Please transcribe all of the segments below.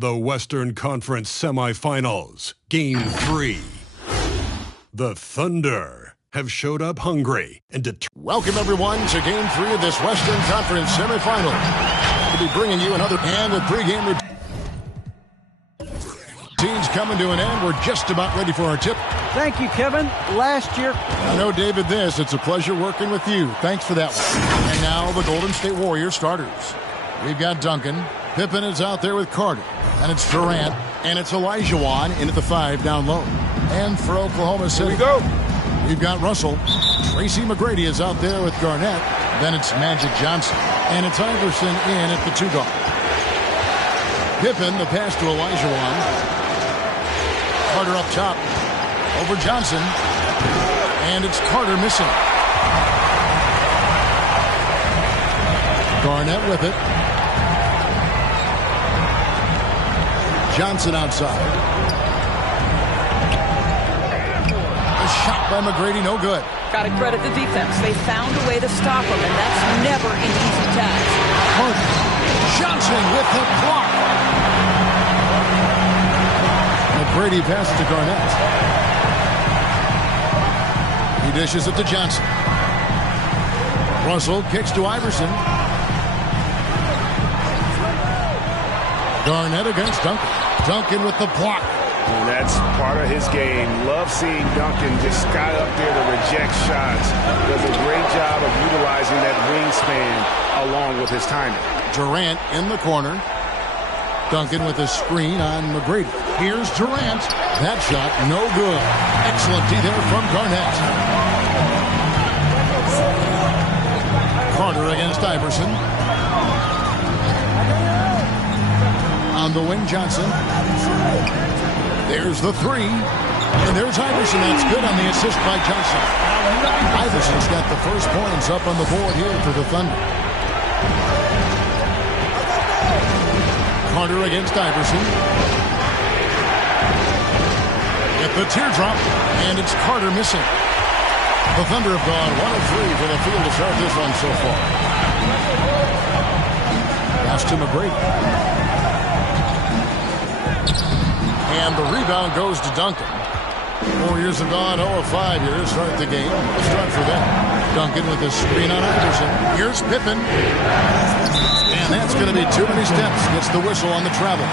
The Western Conference Semifinals, Game 3. The Thunder have showed up hungry and determined. Welcome, everyone, to Game 3 of this Western Conference Semifinal. We'll be bringing you another hand with pregame routines coming to an end. We're just about ready for our tip. Thank you, Kevin. Last year... I know, David, it's a pleasure working with you. Thanks for that one. And now the Golden State Warriors starters. We've got Duncan. Pippen is out there with Carter. And it's Durant. And it's Olajuwon in at the 5 down low. And for Oklahoma City, Here we go. We've got Russell. Tracy McGrady is out there with Garnett. Then it's Magic Johnson. And it's Iverson in at the 2 guard. Pippen, the pass to Olajuwon. Carter up top. Over Johnson. And it's Carter missing. Garnett with it. Johnson outside. A shot by McGrady, no good. Got to credit the defense. They found a way to stop him, and that's never an easy task. Carter. Johnson with the block. McGrady passes to Garnett. He dishes it to Johnson. Russell kicks to Iverson. Garnett against Duncan. Duncan with the block. And that's part of his game. Love seeing Duncan just sky up there to reject shots. Does a great job of utilizing that wingspan along with his timing. Durant in the corner. Duncan with a screen on McGrady. Here's Durant. That shot no good. Excellent D there from Garnett. Carter against Iverson. On the wing, Johnson. There's the 3. And there's Iverson. That's good on the assist by Johnson. Iverson's got the first points up on the board here for the Thunder. Carter against Iverson. Get the teardrop. And it's Carter missing. The Thunder have gone 1 of 3 for the field to start this one so far. Pass to McGrady. And the rebound goes to Duncan. Warriors have gone 0 of 5 here to start the game. Start for them. Duncan with a screen on Iverson. Here's Pippen. And that's going to be too many steps. Gets the whistle on the travel.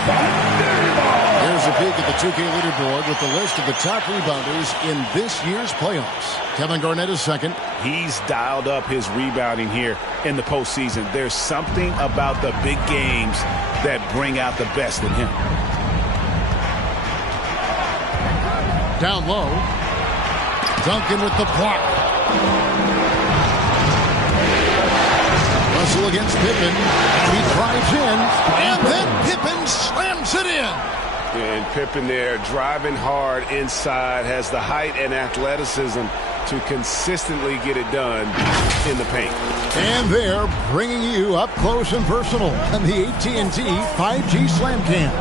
Here's a peek at the 2K leaderboard with the list of the top rebounders in this year's playoffs. Kevin Garnett is second. He's dialed up his rebounding here in the postseason. There's something about the big games that bring out the best in him. Down low. Duncan with the block. Russell against Pippen. He drives in. And then Pippen slams it in. And Pippen there driving hard inside. Has the height and athleticism to consistently get it done in the paint. And they're bringing you up close and personal on the AT&T 5G Slam Cam.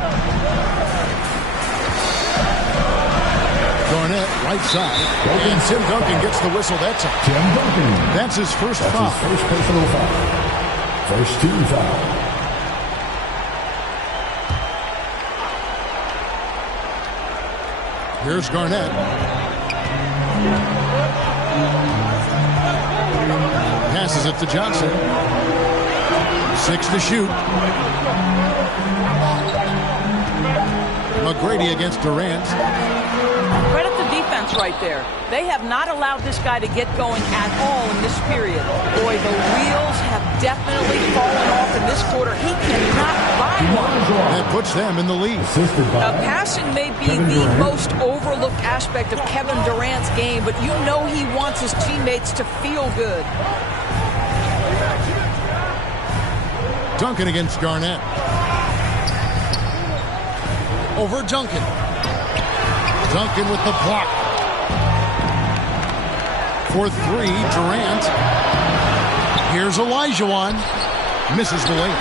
Garnett, right side. And Tim Duncan gets the whistle that time. Tim Duncan. That's his first foul. His first personal foul. First team foul. Here's Garnett. Passes it to Johnson. 6 to shoot. McGrady against Durant. Credit the defense right there. They have not allowed this guy to get going at all in this period. Boy, the wheels have definitely fallen off in this quarter. He cannot ride one. That puts them in the lead. Now, passing may be the most overlooked aspect of Kevin Durant's game, but you know he wants his teammates to feel good. Duncan against Garnett. Over Duncan. Duncan with the block. For 3, Durant. Here's Olajuwon. Misses the lane.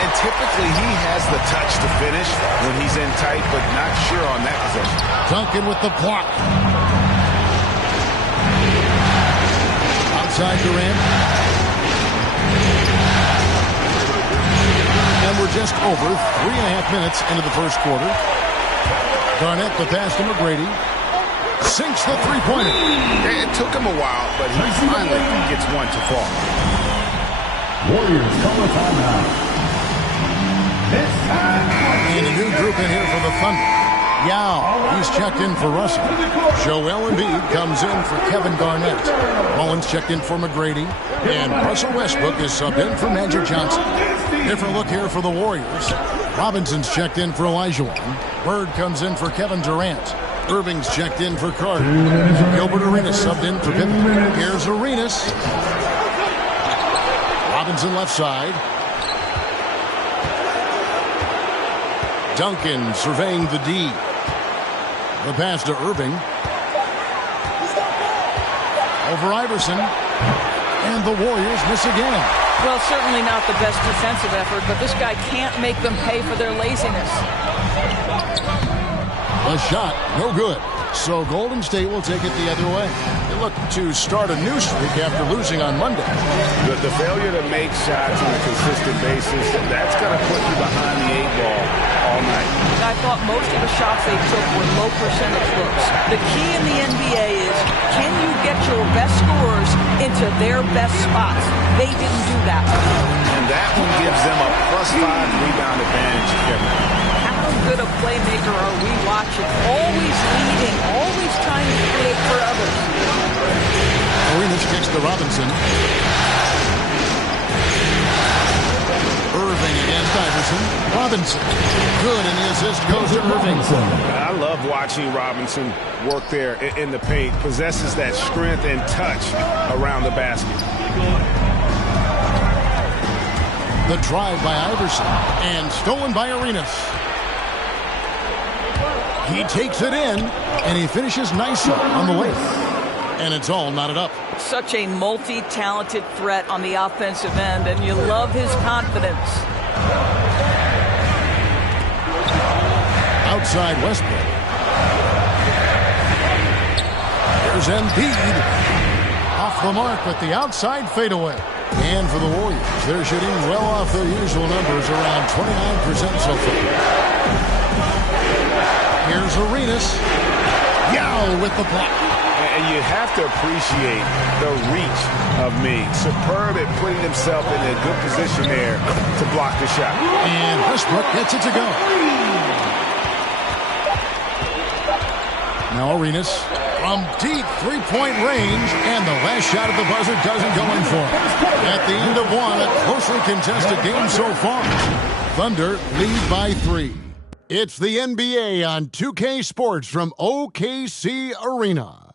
And typically he has the touch to finish when he's in tight, but not sure on that possession. Duncan with the block. Outside Durant. And we're We're just over 3.5 minutes into the first quarter. Garnett the pass to McGrady. Sinks the three-pointer. It took him a while, but he finally gets one to fall. Warriors call a timeout. And a new group in here for the Thunder. Yao, he's checked in for Russell. Joel Embiid comes in for Kevin Garnett. Mullins checked in for McGrady. And Russell Westbrook is subbed in for Magic Johnson. Different look here for the Warriors. Robinson's checked in for Olajuwon. Bird comes in for Kevin Durant. Irving's checked in for Carter. Gilbert Arenas subbed in for Pippen. Here's Arenas. Robinson left side. Duncan surveying the D. The pass to Irving. Over Iverson. And the Warriors miss again. Well, certainly not the best defensive effort, but this guy can't make them pay for their laziness. A shot, no good. So Golden State will take it the other way. They look to start a new streak after losing on Monday. The failure to make shots on a consistent basis, that's going to put you behind the 8-ball all night. I thought most of the shots they took were low percentage looks. The key in the NBA is, can you get your best scorers into their best spots? They didn't do that. And that one gives them a +5 rebound advantage, Kevin. How good a playmaker are we watching? Always leading, always trying to create for others. Arenas kicks to Robinson. Irving against Iverson. Robinson. Good, and the assist goes to Irving. I love watching Robinson work there in the paint. Possesses that strength and touch around the basket. The drive by Iverson. And stolen by Arenas. He takes it in, and he finishes nicely on the way. And it's all knotted up. Such a multi-talented threat on the offensive end, and you love his confidence. Outside Westbrook. There's Embiid. Off the mark with the outside fadeaway. And for the Warriors, they're shooting well off their usual numbers, around 29% so far. Here's Arenas. Yao with the block. And you have to appreciate the reach of me. Superb at putting himself in a good position there to block the shot. And Westbrook gets it to go. Now Arenas from deep three-point range, and the last shot at the buzzer doesn't go in for him. At the end of one, a closely contested game so far. Thunder lead by 3. It's the NBA on 2K Sports from OKC Arena.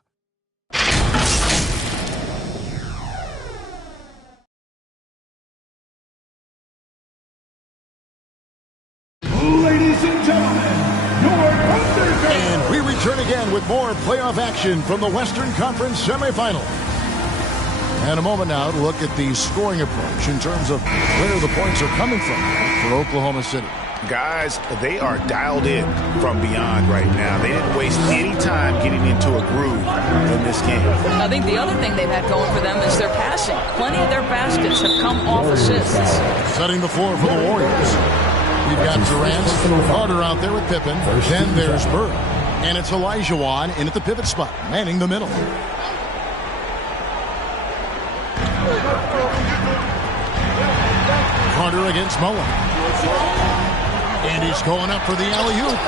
Ladies and gentlemen, your Thunder. And we return again with more playoff action from the Western Conference semifinal. And a moment now to look at the scoring approach in terms of where the points are coming from for Oklahoma City. Guys, they are dialed in from beyond right now. They didn't waste any time getting into a groove in this game. I think the other thing they've had going for them is their passing. Plenty of their baskets have come off assists. Setting the floor for the Warriors. We've got Durant, Carter out there with Pippen. Then there's Bird. And it's Olajuwon in at the pivot spot, manning the middle. Carter against Mullen. And he's going up for the alley-oop.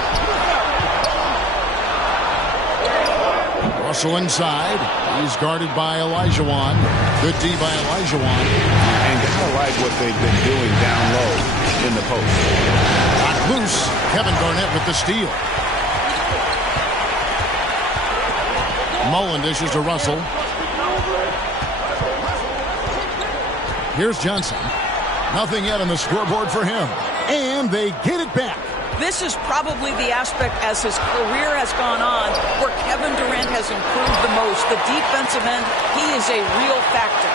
Russell inside. He's guarded by Olajuwon. Good D by Olajuwon. And gotta like what they've been doing down low in the post. Knocked loose. Kevin Garnett with the steal. Mullen dishes to Russell. Here's Johnson. Nothing yet on the scoreboard for him. And they get it back. This is probably the aspect as his career has gone on where Kevin Durant has improved the most. The defensive end, he is a real factor.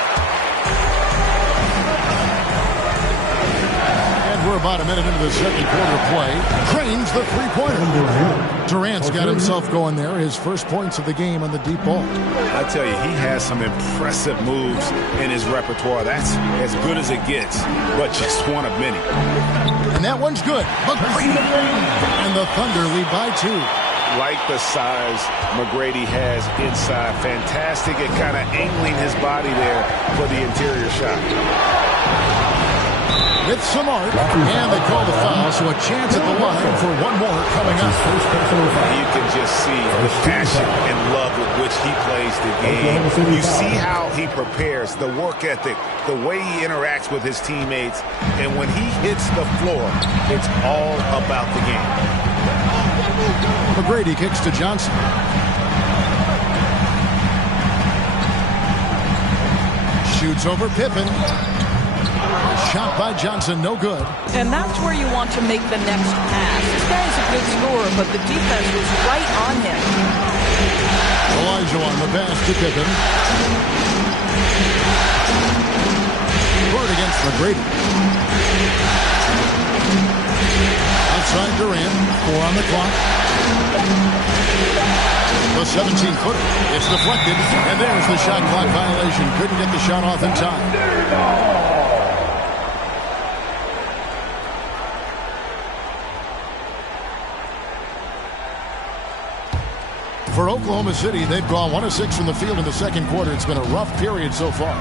And We're about a minute into the second quarter play. Cranes the three-pointer. Durant's got himself going there. His first points of the game on the deep ball. I tell you, he has some impressive moves in his repertoire. That's as good as it gets, but just one of many. And that one's good. McGrady. And the Thunder lead by 2. Like the size McGrady has inside. Fantastic at kind of angling his body there for the interior shot. With some art, and they call the foul, so a chance at the line for one more coming up. You can just see the passion and love with which he plays the game. You see how he prepares, the work ethic, the way he interacts with his teammates, and when he hits the floor, it's all about the game. McGrady kicks to Johnson. Shoots over Pippen. Shot by Johnson, no good. And that's where you want to make the next pass. This guy's a good scorer, but the defense was right on him. Elijah on the pass to Pippen. Bird against McGrady. Outside Durant, 4 on the clock. The 17-footer. It's deflected, and there's the shot clock violation. Couldn't get the shot off in time. For Oklahoma City, they've gone 1 of 6 from the field in the second quarter. It's been a rough period so far.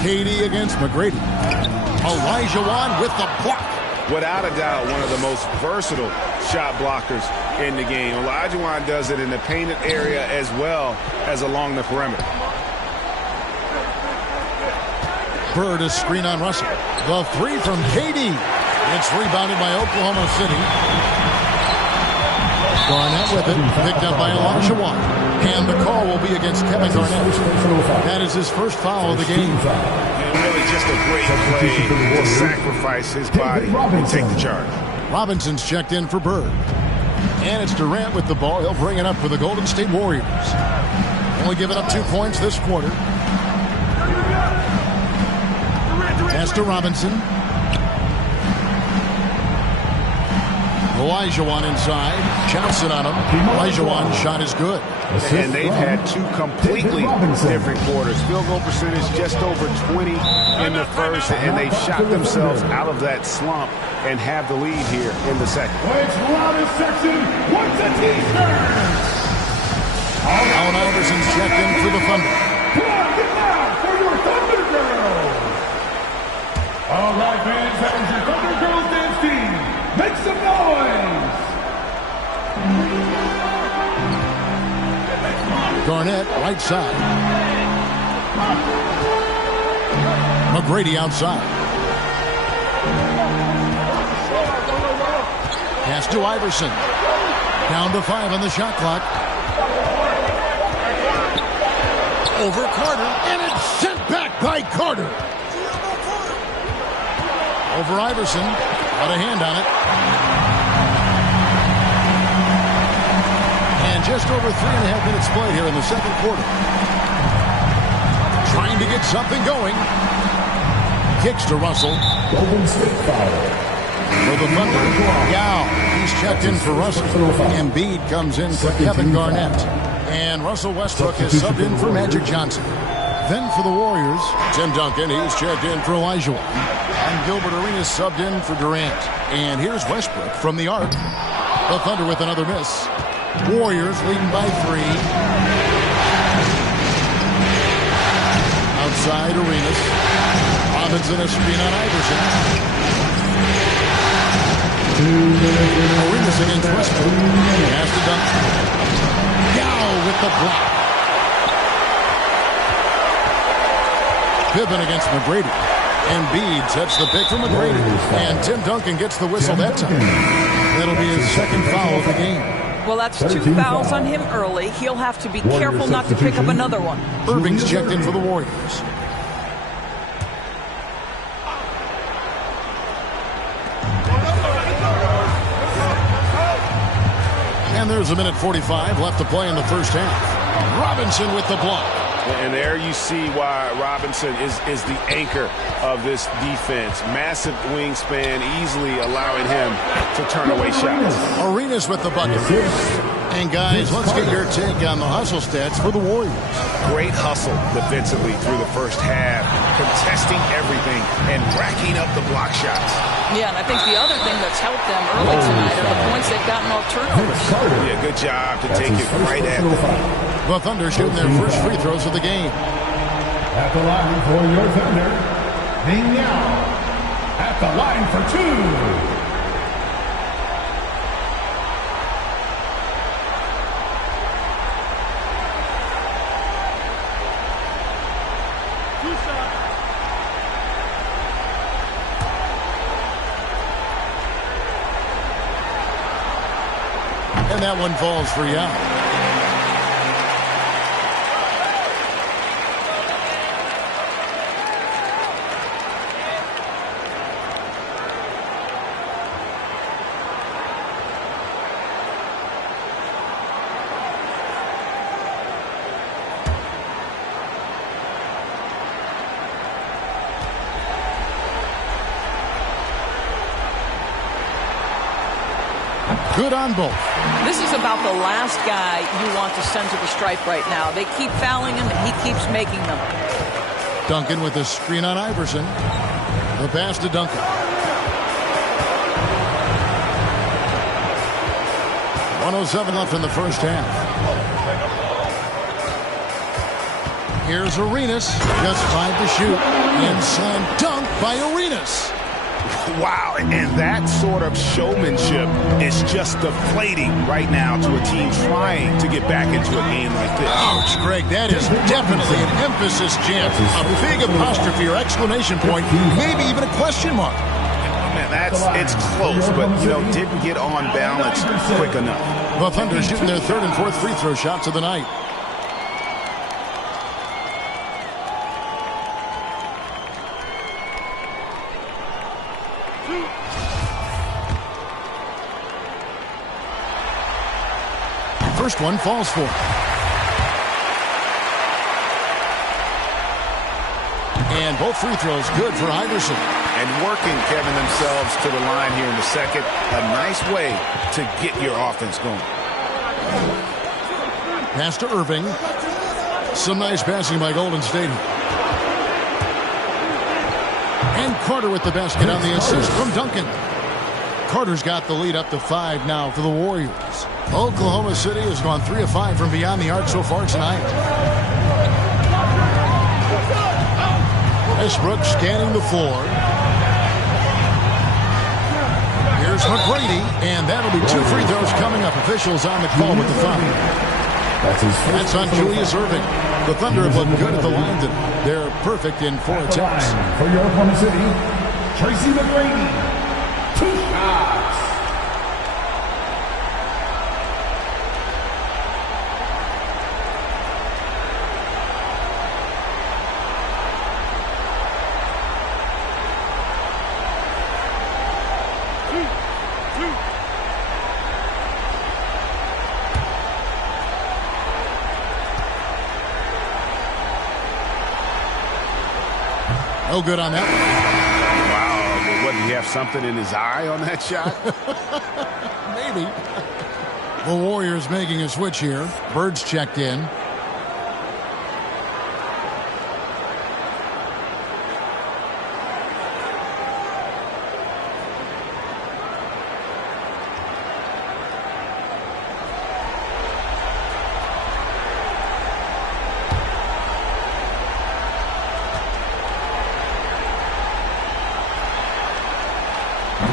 KD against McGrady. Elijah Wan with the block. Without a doubt, one of the most versatile shot blockers in the game. Elijah Wan does it in the painted area as well as along the perimeter. Bird is screen on Russell. The 3 from KD. It's rebounded by Oklahoma City. Garnett with it, picked up by Elijah Wan. And the call will be against Kevin Garnett. That is his first foul of the game. And really just a great play to sacrifice his body and take the charge. Robinson's checked in for Bird. And it's Durant with the ball. He'll bring it up for the Golden State Warriors. Only giving up 2 points this quarter. Pass to Robinson. Elijah Wan inside. Johnson on him. Elijah Wan shot is good. And they've had 2 completely different quarters. Field goal percentage just over 20 in the first, and they've shot themselves out of that slump and have the lead here in the second. It's loudest section. What's a T-shirt? Allen Iverson's checked in for the Thunder. Come get loud for your Thunder Girls. All right, fans, that was your Thunder Girls dance team. Make some noise! Garnett, right side. McGrady outside. Pass to Iverson. Down to 5 on the shot clock. Over Carter, and it's sent back by Carter. Over Iverson. Got a hand on it. And just over 3.5 minutes played here in the second quarter. Trying to get something going. Kicks to Russell. Golden State foul. For the Thunder, Yao. He's checked in for Russell. Embiid comes in for Kevin Garnett. And Russell Westbrook has subbed in for Magic Johnson. Then for the Warriors, Tim Duncan. He's checked in for Elijah Wan. And Gilbert Arenas subbed in for Durant. And here's Westbrook from the arc. The Thunder with another miss. Warriors leading by 3. Outside Arenas. Robinson a screen on Iverson. Arenas against Westbrook. Pass to Duncan. Yao with the block. Pippen against McGrady. Embiid sets the pick for McGrady. And Tim Duncan gets the whistle that time. That'll be his second foul of the game. Well, that's 2 fouls on him early. He'll have to be careful not to pick up another one. Irving's checked in for the Warriors. And there's a minute 45 left to play in the first half. Robinson with the block. And there you see why Robinson is the anchor of this defense. Massive wingspan, easily allowing him to turn away shots. Arenas with the bucket. And guys, let's get your take on the hustle stats for the Warriors. Great hustle defensively through the first half, contesting everything and racking up the block shots. Yeah, and I think the other thing that's helped them early tonight are the points they've gotten off turnovers. Yeah, good job to take it right at them. The Thunder shooting their first free throws of the game. At the line for your Thunder, Ming Yao. At the line for two. And that one falls for Yao. Good on both. This is about the last guy you want to send to the stripe right now. They keep fouling him, and he keeps making them. Duncan with a screen on Iverson. The pass to Duncan. 1:07 left in the first half. Here's Arenas. Just 5 to shoot. And slam dunk by Arenas. Wow, and that sort of showmanship is just deflating right now to a team trying to get back into a game like this. Ouch, Greg, that is definitely an emphasis jam. A big apostrophe or exclamation point, maybe even a question mark. Man, it's close, but, didn't get on balance quick enough. The Thunder shooting their third and fourth free throw shots of the night. First one falls for. And both free throws good for Iverson. And working, Kevin, themselves to the line here in the second. A nice way to get your offense going. Pass to Irving. Some nice passing by Golden State. And Carter with the basket on the assist from Duncan. Carter's got the lead up to 5 now for the Warriors. Oklahoma City has gone 3 of 5 from beyond the arc so far tonight. Westbrook scanning the floor. Here's McGrady, and that'll be 2 free throws coming up. Officials on the call with the foul. That's on Julius Irving. The Thunder have looked good at the line. They're perfect in 4 attempts. For your Oklahoma City, Tracy McGrady. 2 shots. No good on that one. Wow, what, did he have something in his eye on that shot? Maybe. The Warriors making a switch here. Bird's checked in.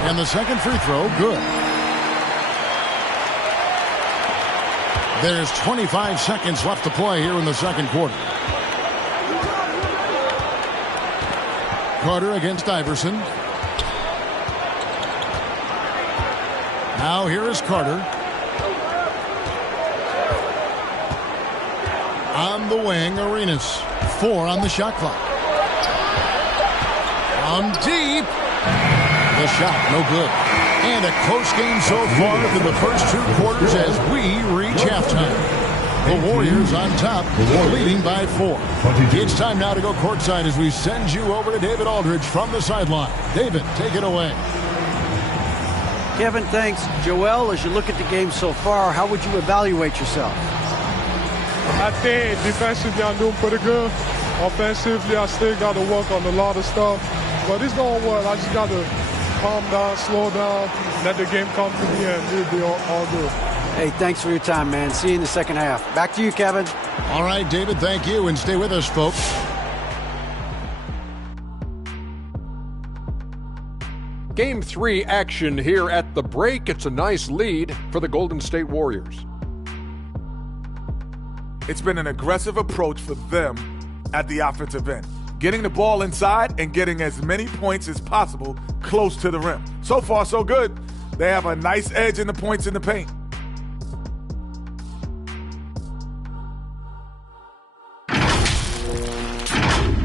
And the second free throw, good. There's 25 seconds left to play here in the second quarter. Carter against Iverson. Now here is Carter. On the wing, Arenas. 4 on the shot clock. From deep. The shot, no good. And a close game so far through the first 2 quarters as we reach halftime. The Warriors on top, leading by 4. It's time now to go courtside as we send you over to David Aldridge from the sideline. David, take it away. Kevin, thanks. Joel, as you look at the game so far, how would you evaluate yourself? I think defensively I'm doing pretty good. Offensively, I still got to work on a lot of stuff. But it's going to work. I just got to calm down, slow down, let the game come to me, and we'll be all good. Hey, thanks for your time, man. See you in the second half. Back to you, Kevin. All right, David, thank you, and stay with us, folks. Game 3 action here at the break. It's a nice lead for the Golden State Warriors. It's been an aggressive approach for them at the offensive end, getting the ball inside and getting as many points as possible close to the rim. So far, so good. They have a nice edge in the points in the paint.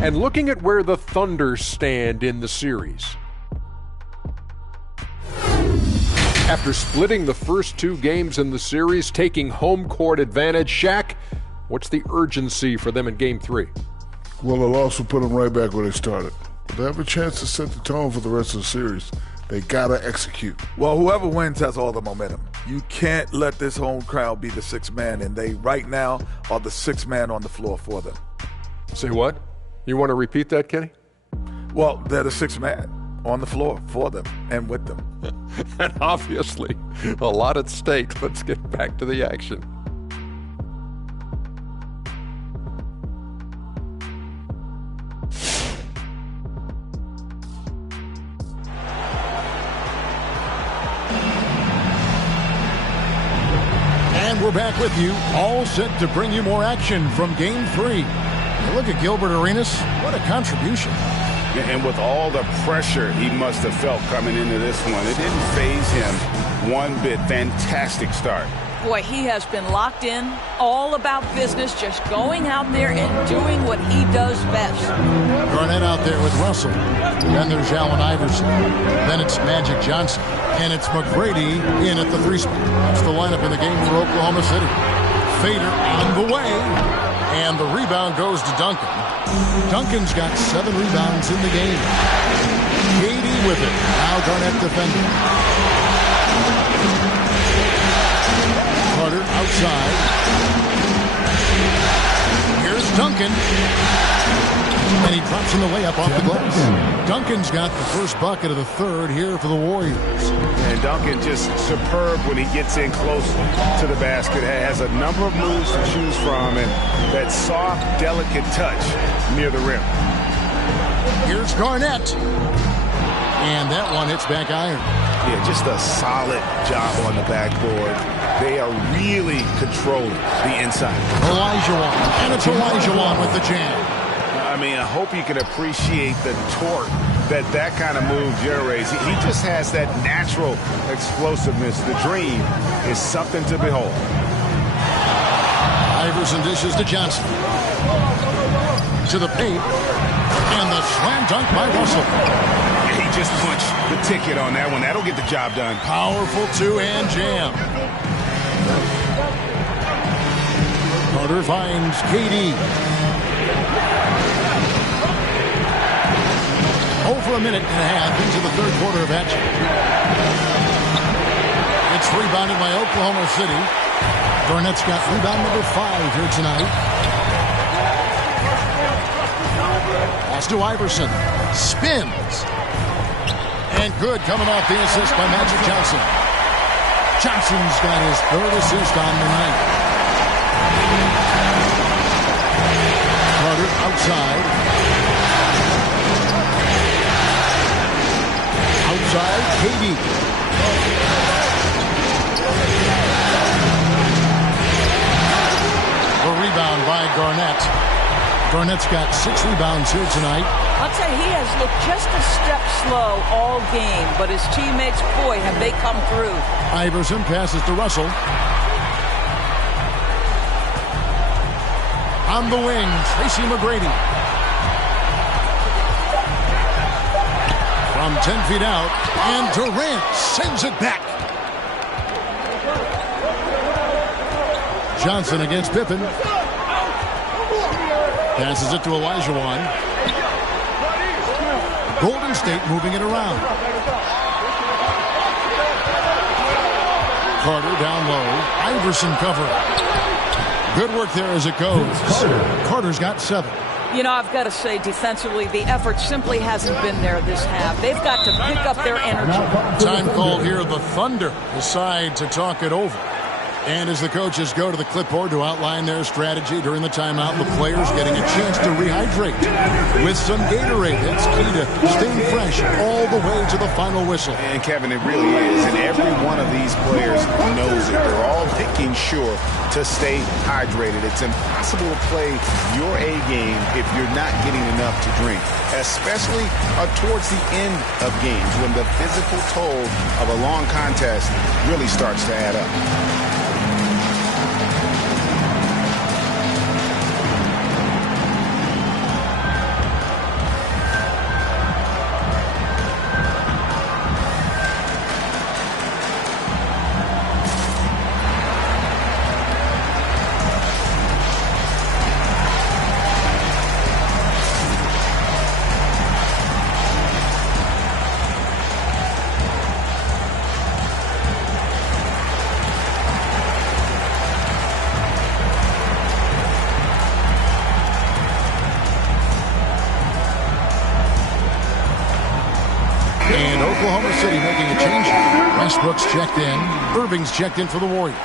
And looking at where the Thunder stand in the series. After splitting the first 2 games in the series, taking home court advantage, Shaq, what's the urgency for them in Game 3? Well, a loss will put them right back where they started. But they have a chance to set the tone for the rest of the series. They gotta execute. Well, whoever wins has all the momentum. You can't let this home crowd be the 6th man, and they right now are the 6th man on the floor for them. Say what? You want to repeat that, Kenny? Well, they're the 6th man on the floor for them and with them. And obviously, a lot at stake. Let's get back to the action. And we're back with you, all set to bring you more action from Game 3. Look at Gilbert Arenas. What a contribution. And with all the pressure he must have felt coming into this one, it didn't faze him one bit. Fantastic start. Boy, he has been locked in, all about business, just going out there and doing what he does best. Garnett out there with Russell. Then there's Allen Iverson. Then it's Magic Johnson. And it's McGrady in at the 3 spot. That's the lineup in the game for Oklahoma City. Fader on the way. And the rebound goes to Duncan. Duncan's got 7 rebounds in the game. KD with it. Now Garnett defending. Carter outside. Here's Duncan. And he drops in the layup off the glass. Duncan's got the first bucket of the 3rd here for the Warriors. And Duncan just superb when he gets in close to the basket. Has a number of moves to choose from, and that soft, delicate touch near the rim. Here's Garnett. And that one hits back iron. Yeah, just a solid job on the backboard. They are really controlling the inside. Olajuwon. And it's Olajuwon with the jam. I mean, I hope you can appreciate the torque that kind of move generates. He just has that natural explosiveness. The dream is something to behold. Iverson dishes to Johnson. To the paint. And the slam dunk by Russell. He just punched the ticket on that one. That'll get the job done. Powerful 2-hand jam. Carter finds KD. Over a minute and a half into the 3rd quarter of action. It's rebounded by Oklahoma City. Garnett's got rebound number 5 here tonight. Pass to Iverson. Spins. And good coming off the assist by Magic Johnson. Johnson's got his 3rd assist on the night. Carter outside. Outside, KD. The rebound by Garnett. Garnett's got 6 rebounds here tonight. I'll tell you, he has looked just a step slow all game, but his teammates, boy, have they come through. Iverson passes to Russell. On the wing, Tracy McGrady. From 10 feet out, and Durant sends it back. Johnson against Pippen. Passes it to Olajuwon. Golden State moving it around. Carter down low. Iverson covering. Good work there as it goes. Carter's got 7. You know, I've got to say, defensively, the effort simply hasn't been there this half. They've got to pick up their energy. Time call here. The Thunder decide to talk it over. And as the coaches go to the clipboard to outline their strategy during the timeout, the players getting a chance to rehydrate with some Gatorade. That's key to staying fresh all the way to the final whistle. And Kevin, it really is. And every one of these players knows it. They're all making sure to stay hydrated. It's impossible to play your A game if you're not getting enough to drink, especially towards the end of games when the physical toll of a long contest really starts to add up. Oklahoma City making a change. Westbrook's checked in. Irving's checked in for the Warriors.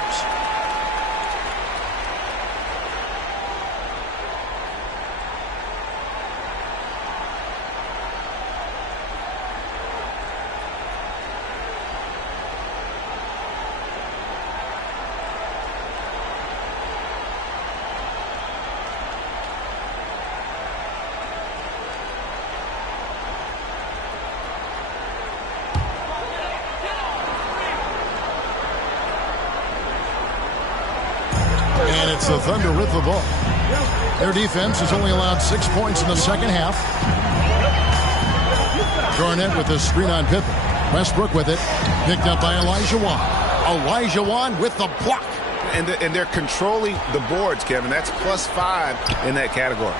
And it's the Thunder with the ball. Their defense has only allowed 6 points in the second half. Garnett with the screen on Pippen. Westbrook with it. Picked up by Olajuwon. Olajuwon with the block. And they're controlling the boards, Kevin. That's +5 in that category.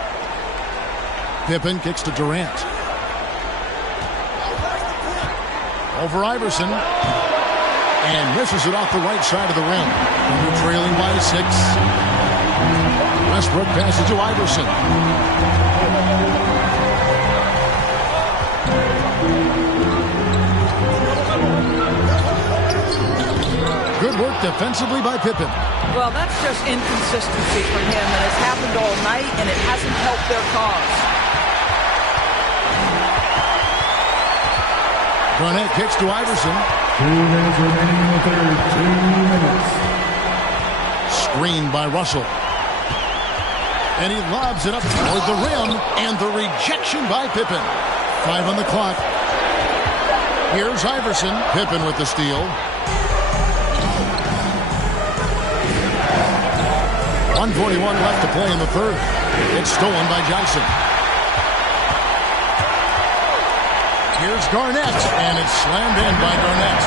Pippen kicks to Durant. Over Iverson. And misses it off the right side of the rim. They're trailing by 6. Westbrook passes to Iverson. Good work defensively by Pippen. Well, that's just inconsistency from him, and it's happened all night, and it hasn't helped their cause. Garnett kicks to Iverson. 2 minutes remaining in the third. 2 minutes. Screened by Russell. And he lobs it up toward the rim, and the rejection by Pippen. 5 on the clock. Here's Iverson. Pippen with the steal. 1:41 left to play in the third. It's stolen by Johnson. Here's Garnett, and it's slammed in by Garnett.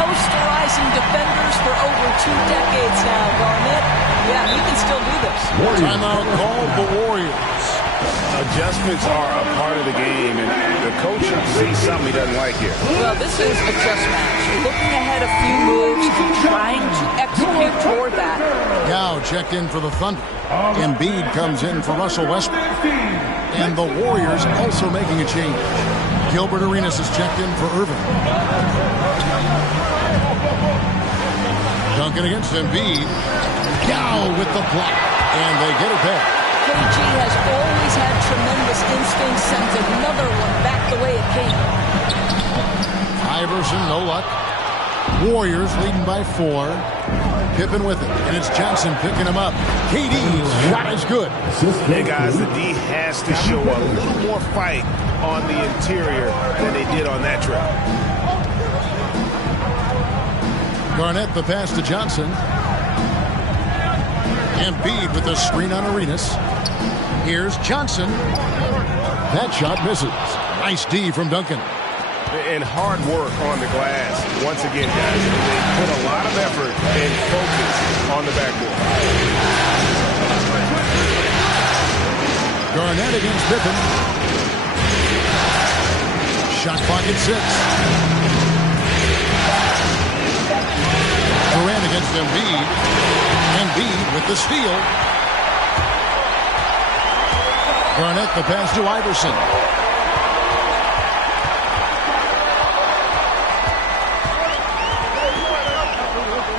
Posterizing defenders for over 2 decades now, Garnett. Yeah, he can still do this. Timeout called the Warriors. Adjustments are a part of the game, and the coach sees something he doesn't like here. Well, this is a chess match. Looking ahead a few moves and trying to execute toward that. Yao checked in for the Thunder. Embiid comes in for Russell Westbrook. And the Warriors also making a change. Gilbert Arenas is checked in for Irving. Duncan against Embiid. Yao with the block. And they get it back. KG has always had tremendous instincts, sends another one back the way it came. Iverson, no luck. Warriors leading by 4. Pippen with it, and it's Johnson picking him up. KD's shot is good. Hey, guys, the D has to show a little more fight on the interior than they did on that trip. Garnett the pass to Johnson. Embiid with the screen on Arenas. Here's Johnson. That shot misses. Nice D from Duncan. And hard work on the glass. Once again, guys, they put a lot of effort and focus on the backboard. Garnett against Pippen. Shot clock at 6. Durant against Embiid. Embiid with the steal. Garnett the pass to Iverson.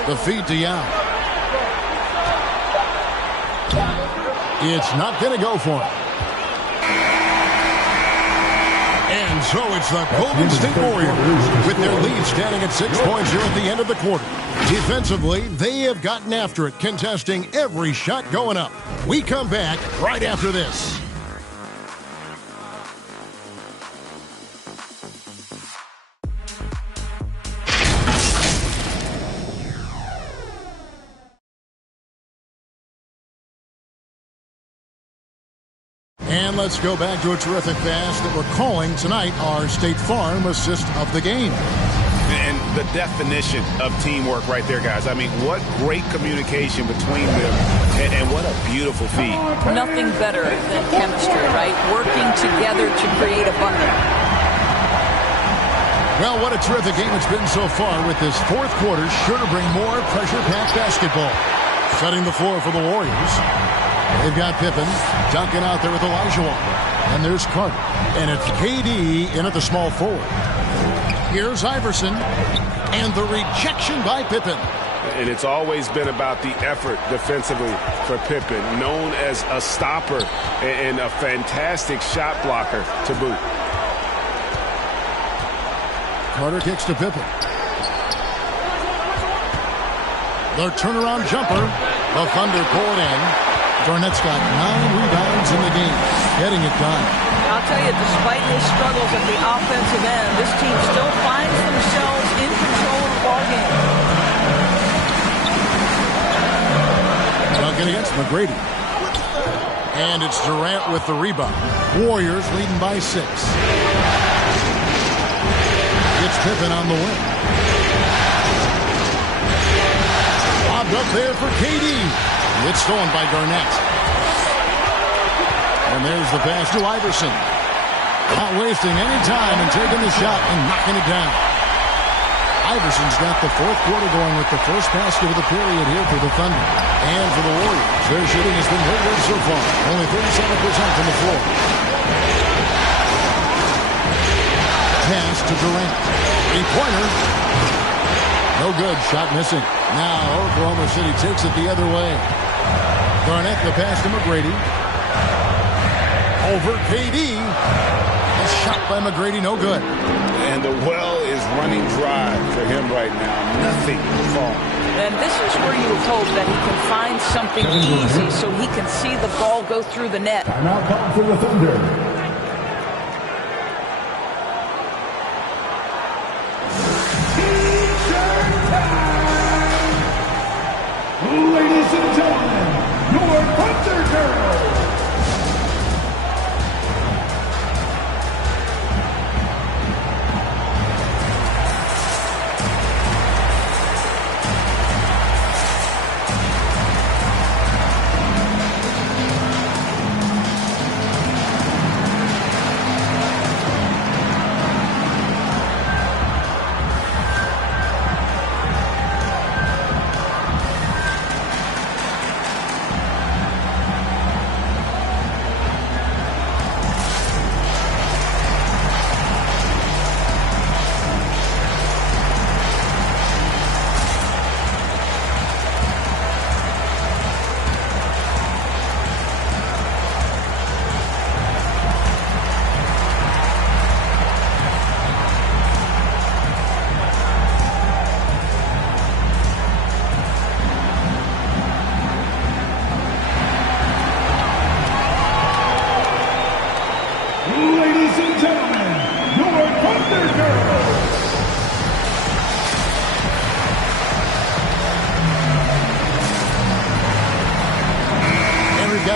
The feed to Young. It's not going to go for him. And so it's the Golden State Warriors with their lead standing at 6 points here at the end of the quarter. Defensively, they have gotten after it, contesting every shot going up. We come back right after this. And let's go back to a terrific pass that we're calling tonight our State Farm assist of the game. And the definition of teamwork right there, guys. I mean, what great communication between them, and what a beautiful feed. Nothing better than chemistry, right? Working together to create a bucket. Well, what a terrific game it's been so far, with this fourth quarter sure to bring more pressure-packed basketball. Setting the floor for the Warriors. They've got Pippen, Duncan out there with Olajuwon. And there's Carter. And it's KD in at the small forward. Here's Iverson. And the rejection by Pippen. And it's always been about the effort defensively for Pippen, known as a stopper and a fantastic shot blocker to boot. Carter kicks to Pippen. The turnaround jumper. The Thunder pull it in. Garnett's got 9 rebounds in the game, getting it done. I'll tell you, despite his struggles at the offensive end, this team still finds themselves in control of the ball game. Duncan against McGrady. And it's Durant with the rebound. Warriors leading by 6. It's Pippen on the wing. Lobbed up there for KD. It's stolen by Garnett. And there's the pass to Iverson. Not wasting any time and taking the shot and knocking it down. Iverson's got the fourth quarter going with the first basket of the period here for the Thunder. And for the Warriors, their shooting has been very good so far. Only 37% from the floor. Pass to Durant. 3-pointer. No good. Shot missing. Now Oklahoma City takes it the other way. Garnett the pass to McGrady. Over KD. A shot by McGrady, no good. And the well is running dry for him right now. Nothing to fall. And this is where you hope that he can find something easy so he can see the ball go through the net. Timeout call for the Thunder. Ladies and gentlemen, your Thunder Girls.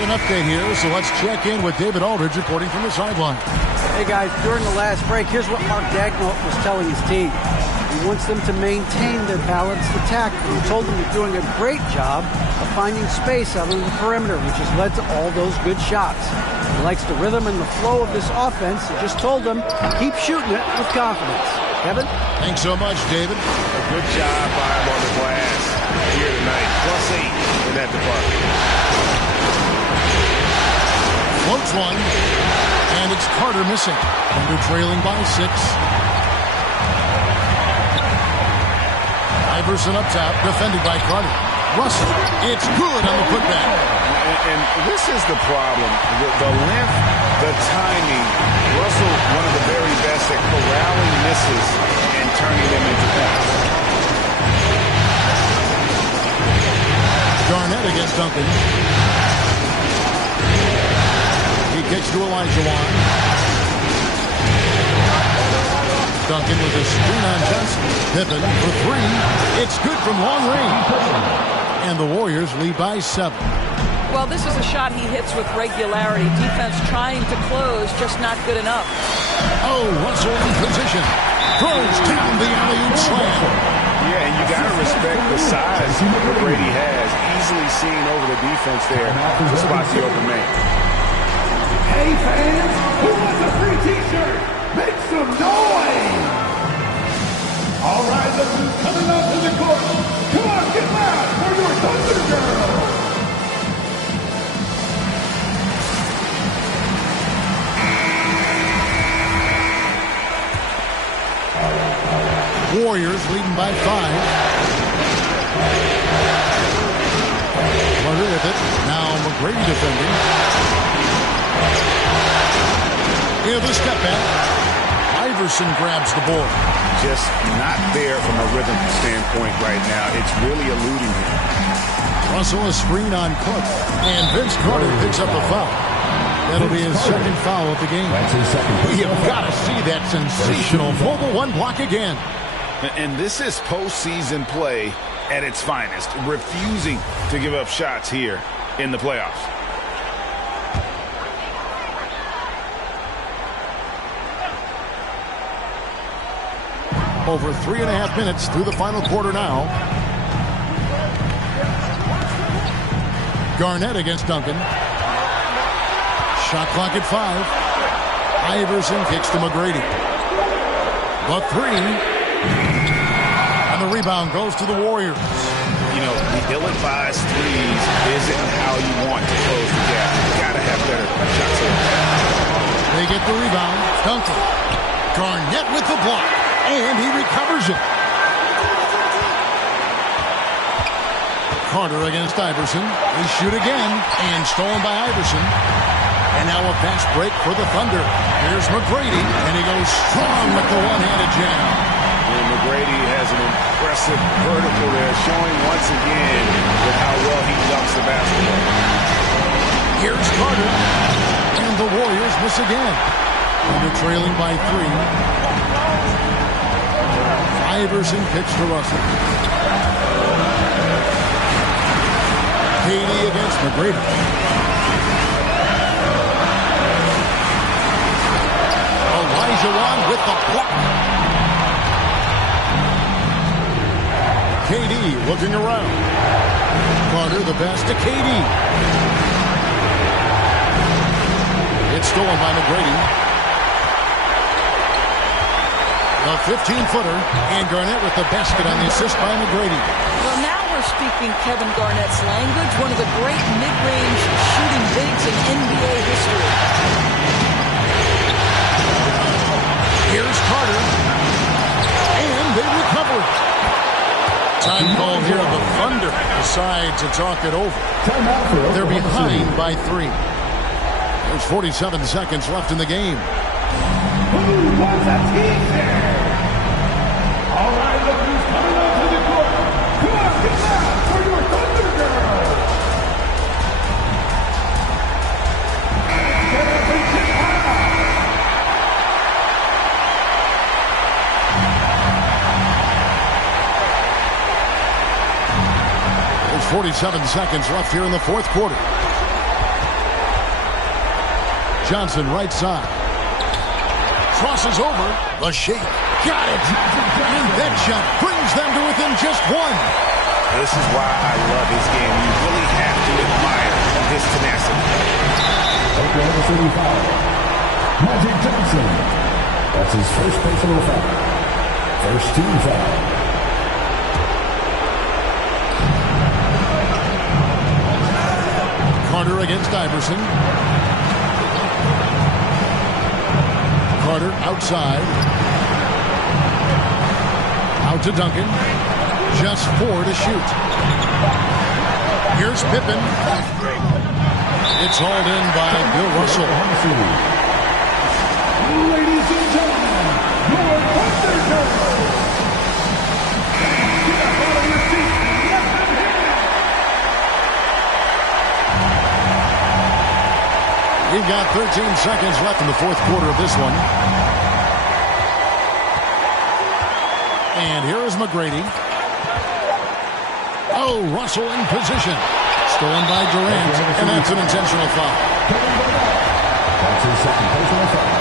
Update here, so let's check in with David Aldridge reporting from the sideline. Hey guys, during the last break, here's what Mark Daigneault was telling his team. He wants them to maintain their balanced attack. He told them they're doing a great job of finding space out on the perimeter, which has led to all those good shots. He likes the rhythm and the flow of this offense. He just told them, keep shooting it with confidence. Kevin? Thanks so much, David. A good job by him on the glass here tonight. +8 in that department. Floats one, and it's Carter missing. Thunder trailing by 6. Iverson up top, defended by Carter. Russell, it's good on the putback. And this is the problem. The length, the timing. Russell, one of the very best at corralling misses and turning them into points. Garnett against Duncan. He kicks to Olajuwon. Duncan with a screen on Johnson. Pippen for 3. It's good from long range. And the Warriors lead by 7. Well, this is a shot he hits with regularity. Defense trying to close, just not good enough. Oh, Russell in position. Throws down the alley-oop slam. Yeah, and you got to respect the size that Brady has. Easily seen over the defense there to spot the open man. Hey fans, who wants a free t-shirt? Make some noise! All right, look who's coming out to the court. Come on, get loud for your Thunder Girls! Warriors leading by 5. Carter with it. Now McGrady defending. Here the step back. Iverson grabs the board. Just not there from a rhythm standpoint right now. It's really eluding him. Russell a screen on Cook. And Vince Carter picks up a foul. That'll be his second foul of the game. You've got to see that sensational mobile one block again. And this is postseason play at its finest, refusing to give up shots here in the playoffs. Over 3.5 minutes through the final quarter now. Garnett against Duncan. Shot clock at 5. Iverson kicks to McGrady. The 3. And the rebound goes to the Warriors. You know, the ill-advised threes isn't how you want to close the gap. You gotta have better shots. They get the rebound. Duncan. Garnett with the block. And he recovers it. Carter against Iverson. They shoot again. And stolen by Iverson. And now a fast break for the Thunder. Here's McGrady. And he goes strong with the one-handed jam. And McGrady has an impressive vertical there, showing once again with how well he dunks the basketball. Here's Carter. And the Warriors miss again. Thunder trailing by 3. Iverson kicks to Russell. KD against McGrady. Olajuwon with the block. KD looking around. Carter the pass to KD. It's stolen by McGrady. A 15-footer, and Garnett with the basket on the assist by McGrady. Well, now we're speaking Kevin Garnett's language, one of the great mid-range shooting bigs in NBA history. Here's Carter, and they recover. Time call here. The Thunder decides to talk it over. They're behind by 3. There's 47 seconds left in the game. Who wants a t-shirt? All right, look who's coming onto the court. Come on, get loud for your Thunder Girls. There's 47 seconds left here in the fourth quarter. Johnson right side. Crosses over. The shake. Got it! And that shot brings them to within just one. This is why I love his game. You really have to admire his tenacity. Oklahoma City foul. Magic Johnson. That's his first personal foul. First team foul. Carter against Iverson. Carter outside. Out to Duncan. Just 4 to shoot. Here's Pippen. It's hauled in by Bill Russell. Ladies and gentlemen, your Thunder. Get up out of your seat. Let them hit it. We've got 13 seconds left in the fourth quarter of this one. And here is McGrady. Oh, Russell in position. Stolen by Durant, and that's an intentional foul. That's his second personal foul.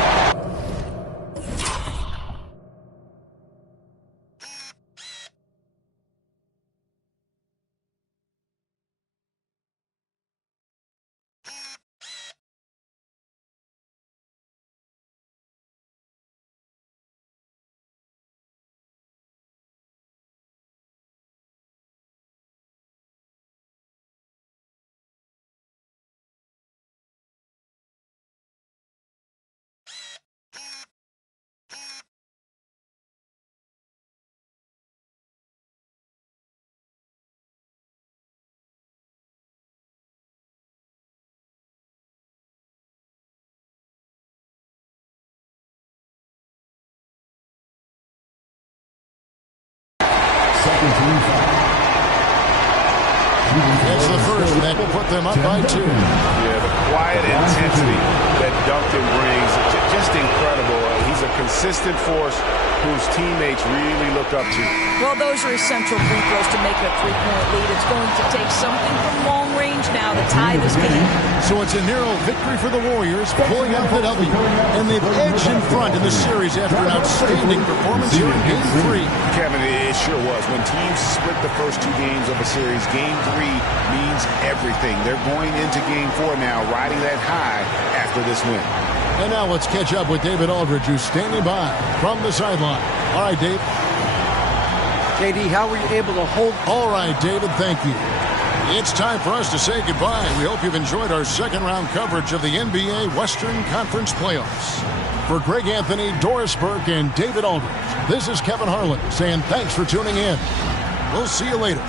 It's the first that will put them up by 2. Yeah, the quiet intensity that Duncan brings, just incredible. He's a consistent force whose teammates really look up to. Well, those are essential free throws to make a 3-point lead. It's going to take something from long range now to tie this game. So it's a narrow victory for the Warriors, pulling out the W. And they've edged in front in the series after an outstanding performance here in Game 3. Kevin, it sure was. When teams split the first 2 games of a series, Game 3 means everything. They're going into Game 4 now, riding that high after this win. And now let's catch up with David Aldridge, who's standing by from the sideline. All right, Dave. JD, how were you able to hold? All right, David, thank you. It's time for us to say goodbye. We hope you've enjoyed our second-round coverage of the NBA Western Conference Playoffs. For Greg Anthony, Doris Burke, and David Aldridge, this is Kevin Harlan saying thanks for tuning in. We'll see you later.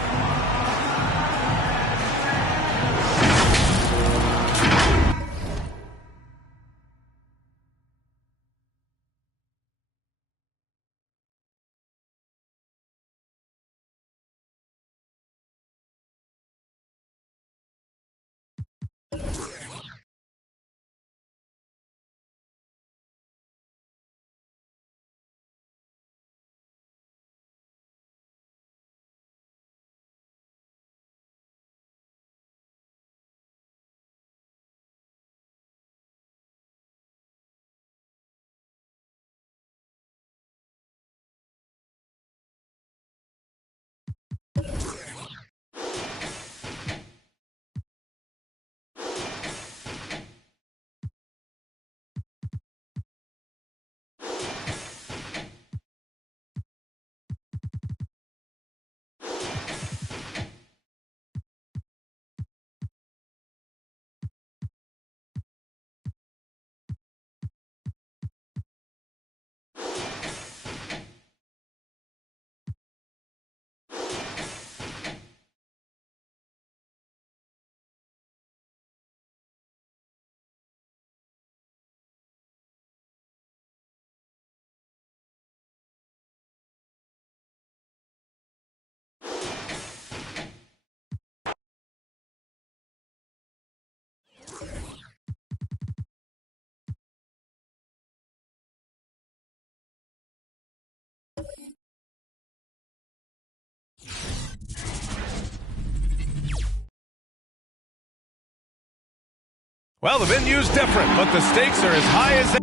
Well, the venue's different, but the stakes are as high as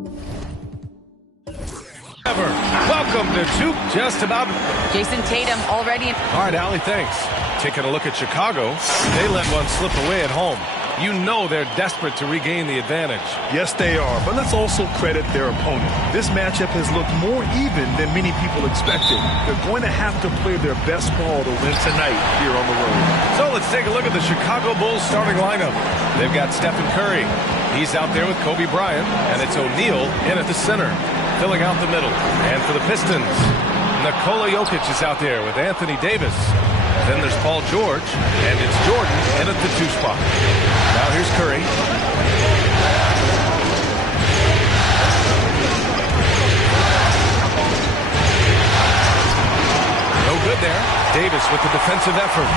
ever. Welcome to Just About. Jason Tatum already in. All right, Allie, thanks. Taking a look at Chicago, they let one slip away at home. You know they're desperate to regain the advantage. Yes, they are, but let's also credit their opponent. This matchup has looked more even than many people expected. They're going to have to play their best ball to win tonight here on the road. So let's take a look at the Chicago Bulls starting lineup. They've got Stephen Curry. He's out there with Kobe Bryant, and it's O'Neal in at the center, filling out the middle. And for the Pistons, Nikola Jokic is out there with Anthony Davis. Then there's Paul George, and it's Jordan in at the 2 spot. Now here's Curry. No good there. Davis with the defensive effort.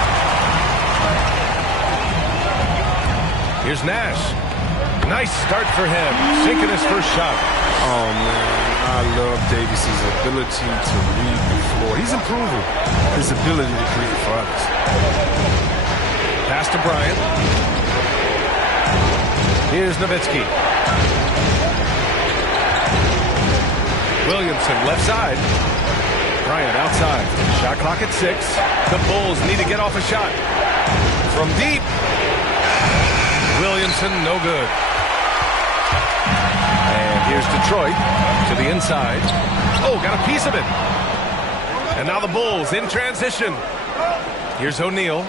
Here's Nash. Nice start for him, sinking his first shot. Oh, man, I love Davis's ability to read the floor. He's improving his ability to create for others. Pass to Bryant. Here's Nowitzki. Williamson left side. Bryant outside. Shot clock at 6. The Bulls need to get off a shot. From deep. Williamson, no good. And here's Detroit to the inside. Oh, got a piece of it. And now the Bulls in transition. Here's O'Neal.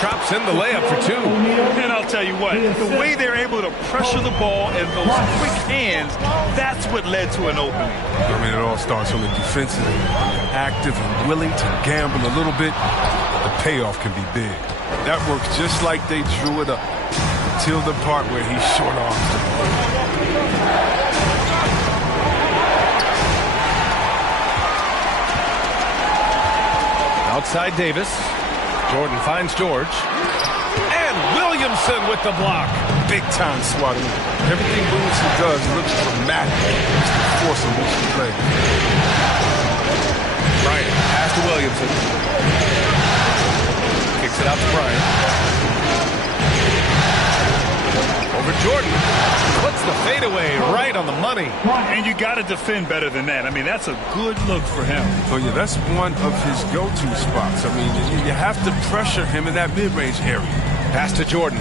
Drops in the layup for 2. And I'll tell you what, the way they're able to pressure the ball and those quick hands, that's what led to an opening. I mean, it all starts on the defensive end. Active and willing to gamble a little bit, the payoff can be big. That works just like they drew it up until the part where he short arms the ball. Outside Davis. Jordan finds George. And Williamson with the block. Big time swatting. Everything Williamson does looks dramatic. It's the force in which he plays. Bryant, pass to Williamson. Kicks it out to Bryant. Over Jordan. Puts the fadeaway right on the money. And you got to defend better than that. I mean, that's a good look for him. Oh, yeah, that's one of his go-to spots. I mean, you have to pressure him in that mid-range area. Pass to Jordan.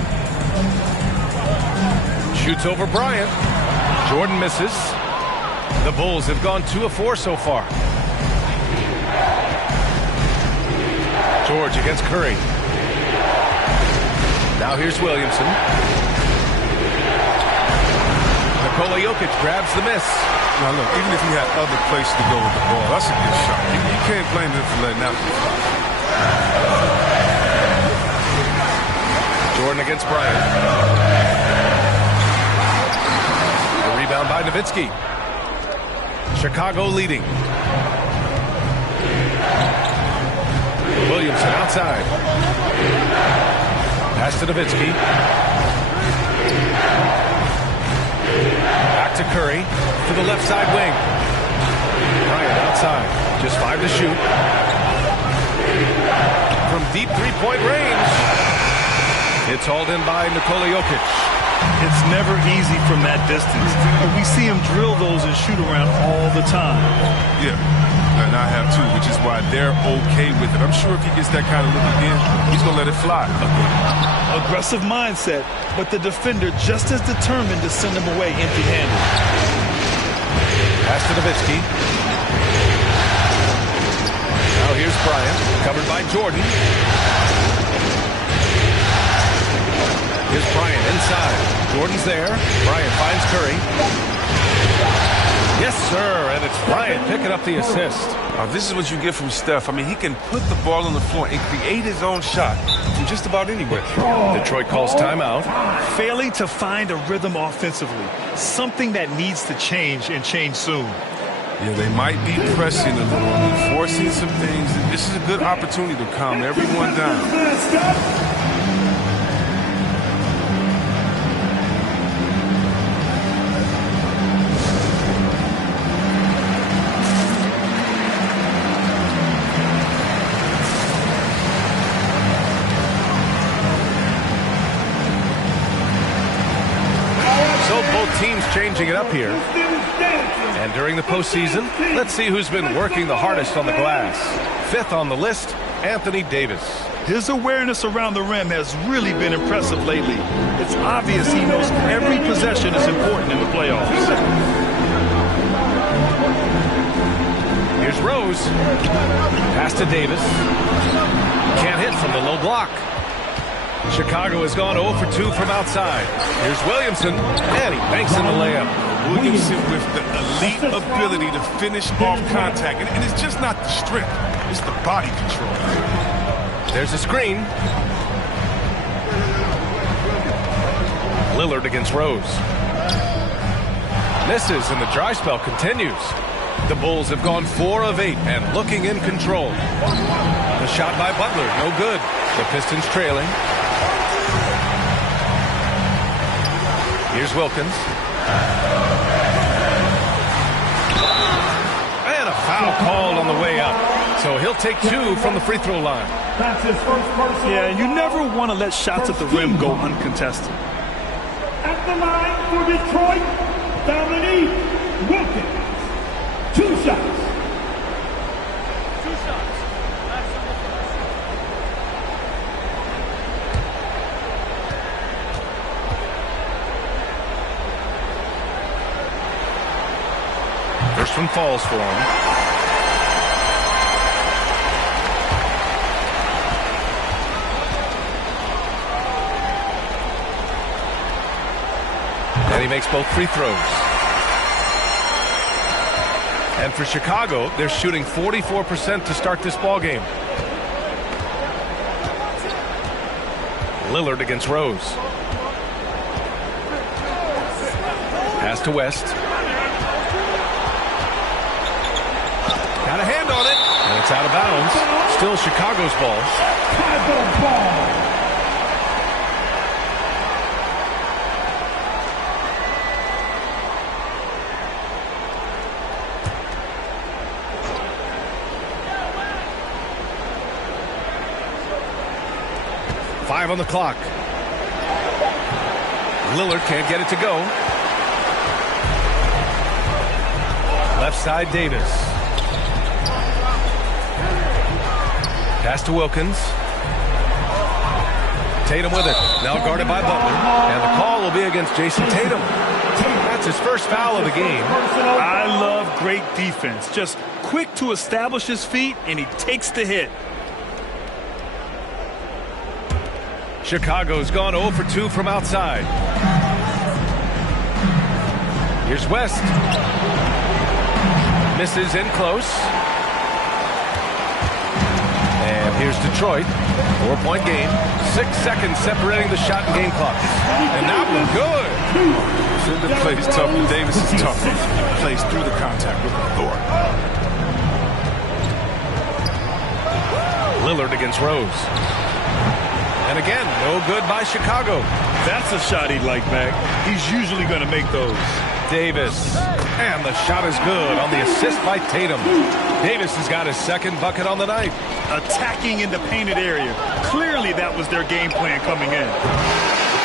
Shoots over Bryant. Jordan misses. The Bulls have gone 2 of 4 so far. George against Curry. Now here's Williamson. Nikola Jokic grabs the miss. Now look, even if he had other places to go with the ball, that's a good shot. You can't blame him for letting that one fly. Jordan against Bryant. The rebound by Nowitzki. Chicago leading. Williamson outside. Pass to Nowitzki. Back to Curry. To the left side wing. Bryant outside. Just 5 to shoot. From deep three-point range. It's hauled in by Nikola Jokic. It's never easy from that distance. But we see him drill those and shoot around all the time. Yeah, and I have too, which is why they're okay with it. I'm sure if he gets that kind of look again, he's going to let it fly. Aggressive mindset, but the defender just as determined to send him away empty-handed. Pass to Nowitzki. Now here's Bryant, covered by Jordan. Here's Bryant inside. Jordan's there. Bryant finds Curry. Yes, sir, and it's Bryant picking up the assist. This is what you get from Steph. I mean, he can put the ball on the floor and create his own shot from just about anywhere. Detroit calls timeout. Failing to find a rhythm offensively. Something that needs to change and change soon. Yeah, they might be pressing a little and forcing some things. This is a good opportunity to calm everyone down. Teams changing it up here. And during the postseason, let's see who's been working the hardest on the glass. 5th on the list, Anthony Davis. His awareness around the rim has really been impressive lately. It's obvious he knows every possession is important in the playoffs. Here's Rose. Pass to Davis. Can't hit from the low block. Chicago has gone 0 for 2 from outside. Here's Williamson, and he banks in the layup. Williamson with the elite ability to finish off contact. And it's just not the strength, it's the body control. There's a screen. Lillard against Rose. Misses, and the dry spell continues. The Bulls have gone 4 of 8 and looking in control. The shot by Butler, no good. The Pistons trailing. Here's Wilkins. And a foul called on the way up. So he'll take 2 from the free throw line. That's his first personal. Yeah, you never want to let shots at the rim go uncontested. At the line for Detroit, Dominique Wilkins. 2 shots. First one falls for him. And he makes both free throws. And for Chicago, they're shooting 44% to start this ball game. Lillard against Rose. Pass to West. Got a hand on it, and it's out of bounds. Still Chicago's ball. Chicago ball. On the clock. Lillard can't get it to go. Left side, Davis. Pass to Wilkins. Tatum with it. Now guarded by Butler. And the call will be against Jason Tatum. That's his first foul of the game. I love great defense. Just quick to establish his feet, and he takes the hit. Chicago's gone 0 for 2 from outside. Here's West. Misses in close. And here's Detroit. 4-point game. 6 seconds separating the shot and game clock. And that was good. Defender plays tough, and Davis is tough. Plays through the contact with authority. Lillard against Rose. And again, no good by Chicago. That's a shot he'd like back. He's usually going to make those. Davis. And the shot is good on the assist by Tatum. Davis has got his second bucket on the night. Attacking in the painted area. Clearly that was their game plan coming in.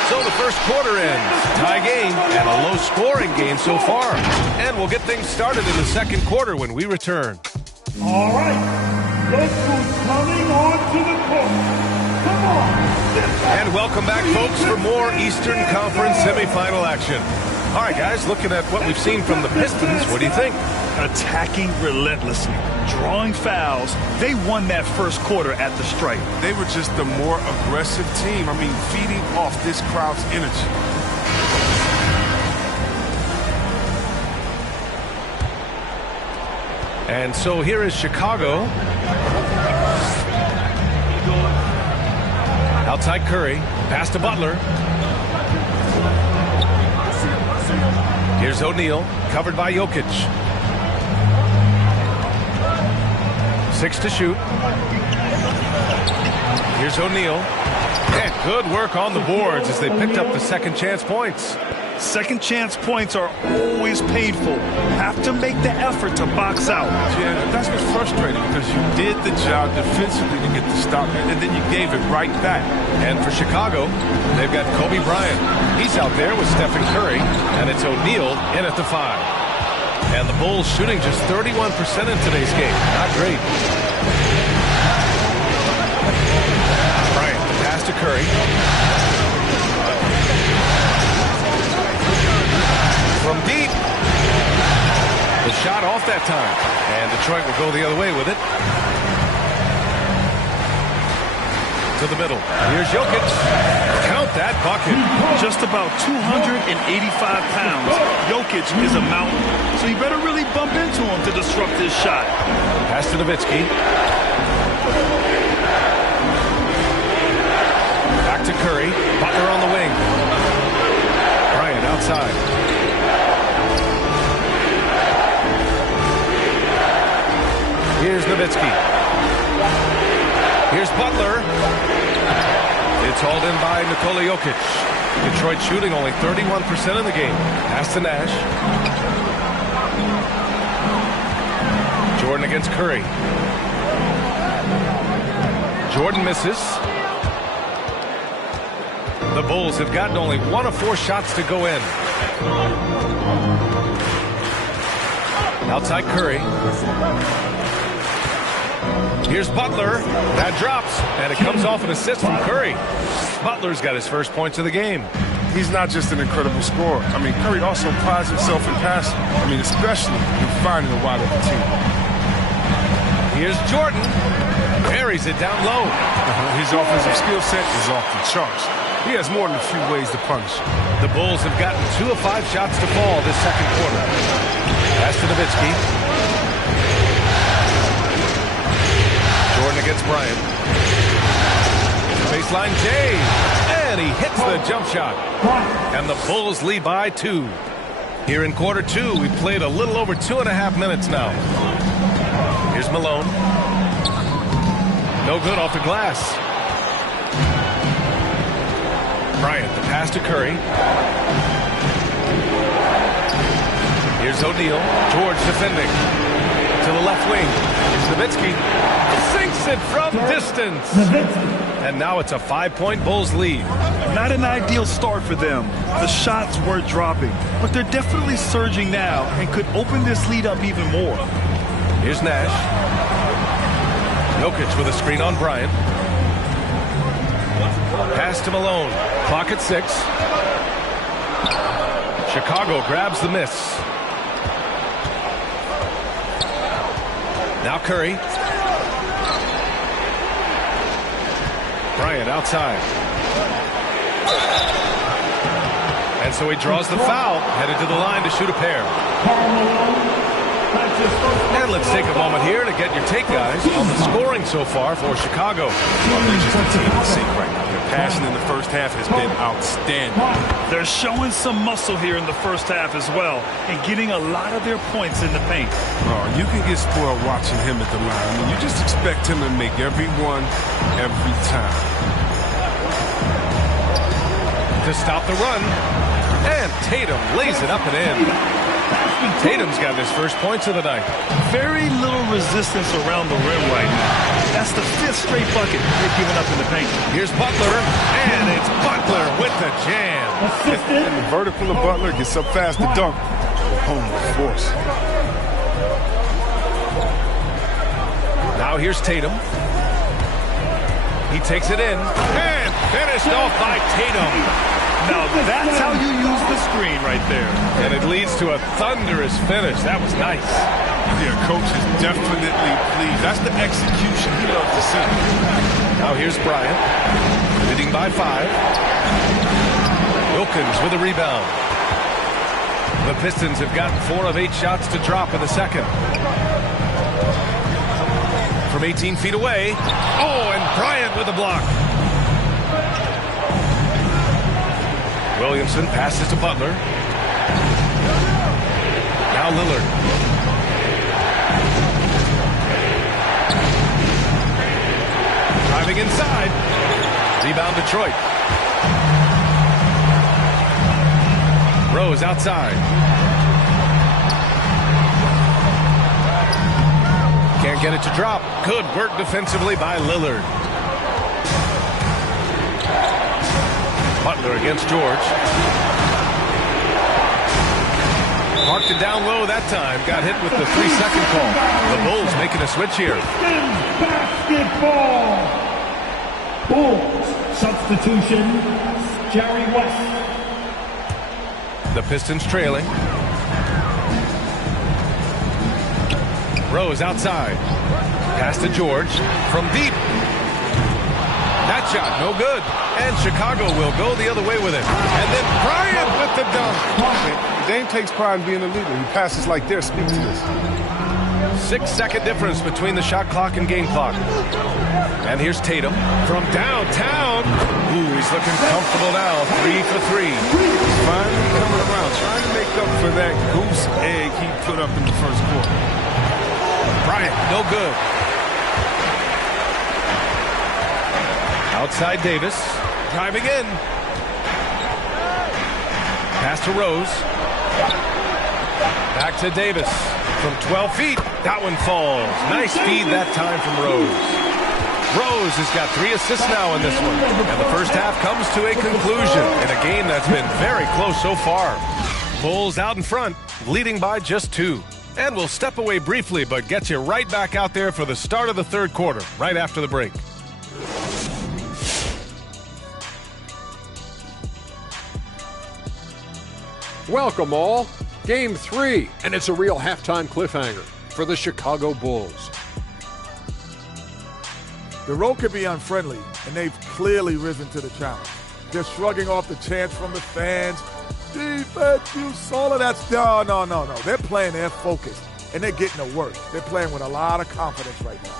So the first quarter ends. Tie game and a low-scoring game so far. And we'll get things started in the second quarter when we return. All right. Look who's coming onto the court. Come on. And welcome back, folks, for more Eastern Conference semifinal action. All right, guys, looking at what we've seen from the Pistons, what do you think? Attacking relentlessly, drawing fouls. They won that first quarter at the stripe. They were just the more aggressive team. I mean, feeding off this crowd's energy. And so here is Chicago. Outside Curry. Pass to Butler. Here's O'Neal. Covered by Jokic. 6 to shoot. Here's O'Neal. And good work on the boards as they picked up the second chance points. Second chance points are always painful. Have to make the effort to box out. Yeah, that's what's frustrating because you did the job defensively to get the stop, and then you gave it right back. And for Chicago, they've got Kobe Bryant. He's out there with Stephen Curry, and it's O'Neal in at the 5. And the Bulls shooting just 31% in today's game. Not great. Bryant, the pass to Curry. From deep. The shot off that time. And Detroit will go the other way with it. To the middle. Here's Jokic. Count that bucket. Just about 285 pounds. Jokic is a mountain, so you better really bump into him to disrupt his shot. Pass to Nowitzki. Back to Curry. Butler on the wing. Bryant outside. Here's Nowitzki. Here's Butler. It's hauled in by Nikola Jokic. Detroit shooting only 31% in the game. Pass to Nash. Jordan against Curry. Jordan misses. The Bulls have gotten only 1 of 4 shots to go in. Outside Curry. Here's Butler. That drops, and it comes off an assist from Curry. Butler's got his first points of the game. He's not just an incredible scorer. I mean, Curry also prides himself in passing. I mean, especially in finding a wide open team. Here's Jordan. Buries it down low. His offensive skill set is off the charts. He has more than a few ways to punish. The Bulls have gotten 2 of 5 shots to fall this second quarter. Pass to Nowitzki. Jordan against Bryant. Baseline Jay. And he hits the jump shot. And the Bulls lead by 2. Here in quarter 2, we've played a little over 2.5 minutes now. Here's Malone. No good off the glass. Bryant, the pass to Curry. Here's O'Neal. George defending. To the left wing. Here's Nowitzki. Sinks it from distance. And now it's a 5-point Bulls lead. Not an ideal start for them. The shots were dropping, but they're definitely surging now and could open this lead up even more. Here's Nash. Jokic with a screen on Bryant. Pass to Malone. Clock at 6. Chicago grabs the miss. Now Curry. Bryant outside. And so he draws the foul, headed to the line to shoot a pair. And let's take a moment here to get your take, guys, on the scoring so far for Chicago. Well, they're just a team in sync right now. Their passion in the first half has been outstanding. They're showing some muscle here in the first half as well and getting a lot of their points in the paint. Oh, you can get spoiled watching him at the line. I mean, you just expect him to make every one, every time. To stop the run. And Tatum lays it up and in. Tatum's got his first points of the night. Very little resistance around the rim right now. That's the 5th straight bucket they've given up in the paint. Here's Butler, and it's Butler with the jam. And the vertical of Butler gets up fast to dunk. Home with force. Now here's Tatum. He takes it in, and finished off by Tatum. Now that's how you use the screen right there. And it leads to a thunderous finish. That was nice. Yeah, coach is definitely pleased. That's the execution he loves to see. Now here's Bryant, leading by 5. Wilkins with a rebound. The Pistons have gotten 4 of 8 shots to drop in the second. From 18 feet away. Oh, and Bryant with a block. Williamson passes to Butler. Now Lillard. Driving inside. Rebound Detroit. Rose outside. Can't get it to drop. Good work defensively by Lillard. Butler against George. Parked it down low that time. Got hit with the 3-second call. The Bulls making a switch here. Basketball. Bulls substitution. Jerry West. The Pistons trailing. Rose outside. Pass to George from deep. That shot, no good. And Chicago will go the other way with it. And then Bryant with the dunk. Dame takes pride in being a leader. He passes like this. Speak to this. 6-second difference between the shot clock and game clock. And here's Tatum from downtown. Ooh, he's looking comfortable now. 3 for 3. He's finally coming around, trying to make up for that goose egg he put up in the first quarter. Bryant, no good. Outside Davis, driving in. Pass to Rose. Back to Davis from 12 feet. That one falls. Nice feed that time from Rose. Rose has got 3 assists now in this one. And the first half comes to a conclusion in a game that's been very close so far. Bulls out in front, leading by just 2. And we'll step away briefly, but get you right back out there for the start of the third quarter, right after the break. Welcome all. Game 3, and it's a real halftime cliffhanger for the Chicago Bulls. The road can be unfriendly, and they've clearly risen to the challenge. They're shrugging off the chants from the fans. Defense, you saw it. That's no. They're playing their focus, and they're getting to work. They're playing with a lot of confidence right now.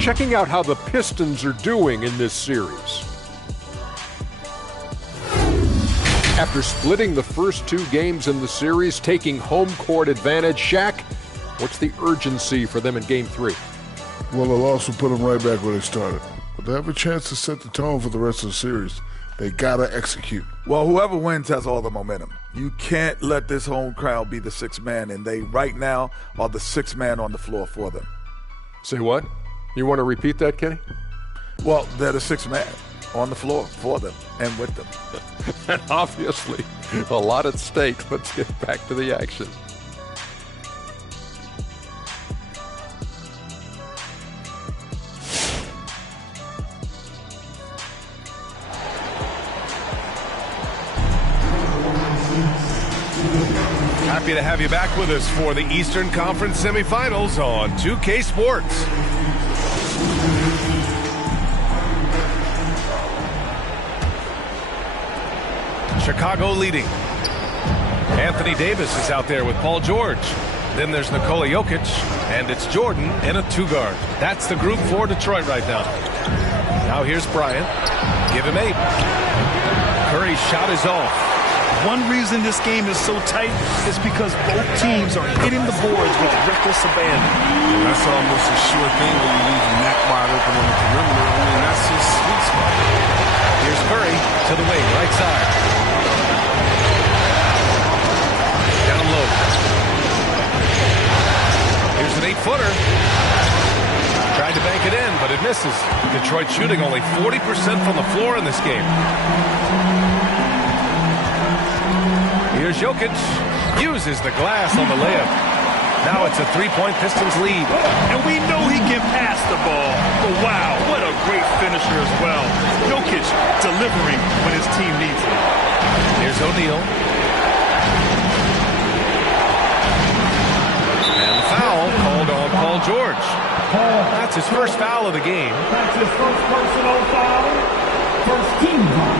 Checking out how the Pistons are doing in this series. After splitting the first 2 games in the series, taking home court advantage, Shaq, what's the urgency for them in Game 3? Well, the loss will put them right back where they started. But they have a chance to set the tone for the rest of the series. They gotta execute. Well, whoever wins has all the momentum. You can't let this home crowd be the 6th man, and they right now are the 6th man on the floor for them. Say what? You want to repeat that, Kenny? Well, they're the 6th man on the floor for them and with them. And obviously, a lot at stake. Let's get back to the action. Happy to have you back with us for the Eastern Conference semifinals on 2K Sports. Chicago leading. Anthony Davis is out there with Paul George. Then there's Nikola Jokic, and it's Jordan in a 2-guard. That's the group for Detroit right now. Now here's Bryant. Give him 8. Curry's shot is off. One reason this game is so tight is because both teams are hitting the boards with reckless abandon. That's almost a sure thing when you leave Mac wide open on the perimeter. I mean, that's his sweet spot. Here's Curry to the wing, right side. Down low. Here's an 8-footer. Tried to bank it in, but it misses. Detroit shooting only 40% from the floor in this game. Here's Jokic. Uses the glass on the layup. Now it's a 3-point Pistons lead. And we know he can pass the ball. But wow, what a great finisher as well. Jokic delivering when his team needs it. Here's O'Neal. And the foul called on Paul George. That's his first foul of the game. That's his first personal foul. First team foul.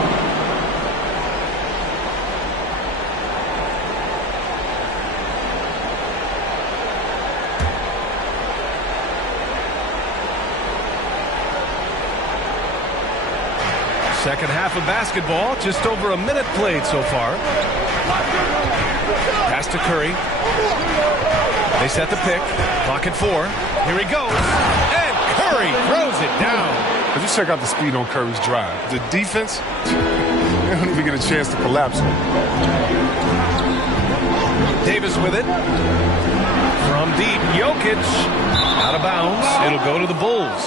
Second half of basketball, just over a minute played so far. Pass to Curry. They set the pick. Clock at 4. Here he goes. And Curry throws it down. Just check out the speed on Curry's drive. The defense, they don't even get a chance to collapse him. Davis with it. From deep, Jokic. Out of bounds. It'll go to the Bulls.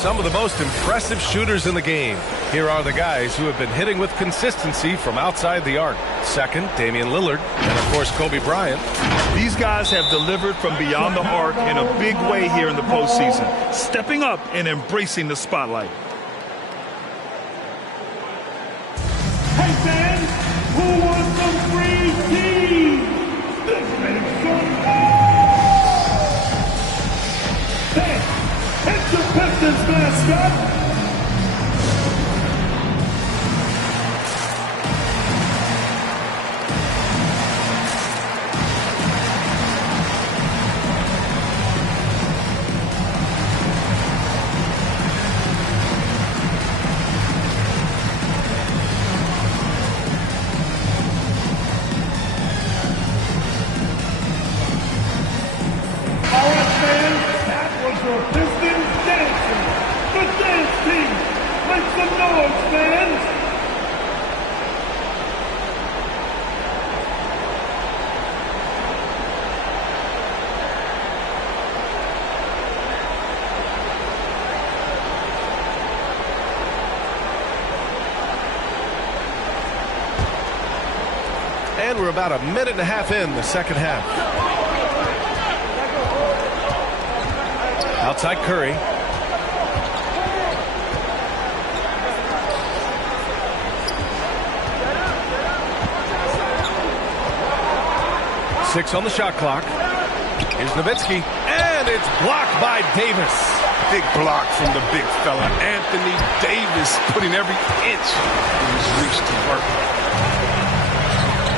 Some of the most impressive shooters in the game. Here are the guys who have been hitting with consistency from outside the arc. Second, Damian Lillard, and of course Kobe Bryant. These guys have delivered from beyond the arc in a big way here in the postseason, stepping up and embracing the spotlight. Hey fans, who wants some free tea? Let's make some noise! Hey, it's the Pistons mascot. And we're about a minute and a half in the second half. Outside Curry. Six on the shot clock. Here's Nowitzki, and it's blocked by Davis. Big block from the big fella. Anthony Davis putting every inch in his reach to work.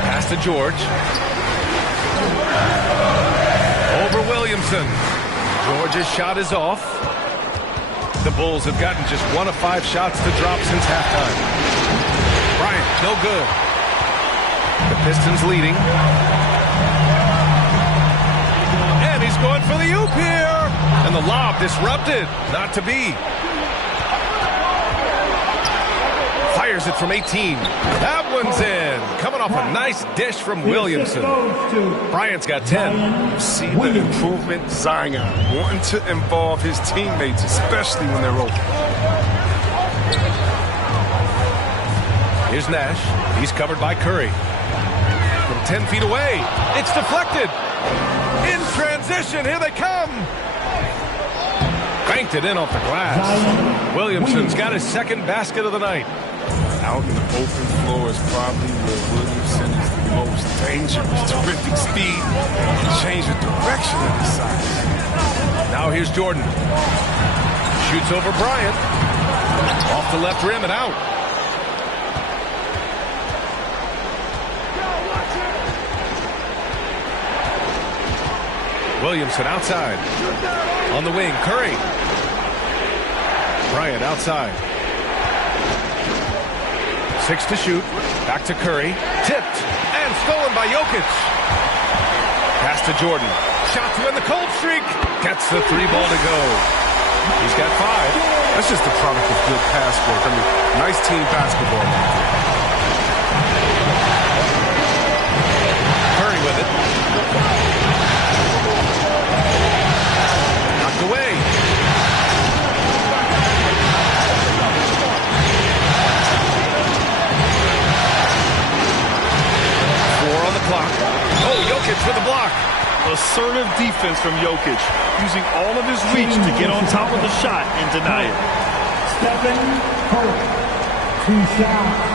Pass to George. Over Williamson. George's shot is off. The Bulls have gotten just 1 of 5 shots to drop since halftime. Bryant, no good. The Pistons leading. And he's going for the oop here. And the lob disrupted. Not to be. Fires it from 18. That one's in. Coming off a nice dish from Williamson. Bryant's got 10. See the improvement, Zion wanting to involve his teammates, especially when they're open. Here's Nash. He's covered by Curry. From 10 feet away. It's deflected. In transition. Here they come. Banked it in off the glass. Williamson's got his second basket of the night. Out in the open floor is probably where Williamson is the most dangerous. Terrific speed and change the direction of the side. Now here's Jordan. Shoots over Bryant. Off the left rim and out. Williamson outside. On the wing, Curry. Bryant outside. 6 to shoot. Back to Curry. Tipped and stolen by Jokic. Pass to Jordan. Shot to end the cold streak. Gets the 3-ball to go. He's got 5. That's just the product of good pass work. I mean, nice team basketball. Curry with it. Knocked away. Clock. Oh, Jokic with a block. Assertive defense from Jokic, using all of his reach to get on top of the shot and deny it. Stephen Curry, 2 shots.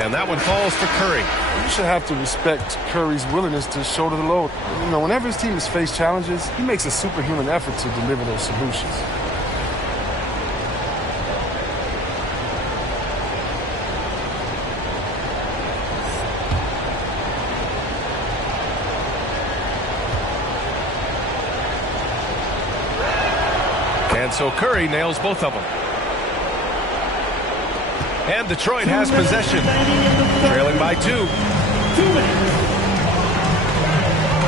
And that one falls for Curry. You should have to respect Curry's willingness to shoulder the load. You know, whenever his team has faced challenges, he makes a superhuman effort to deliver those solutions. And so Curry nails both of them. And Detroit has possession, trailing by 2.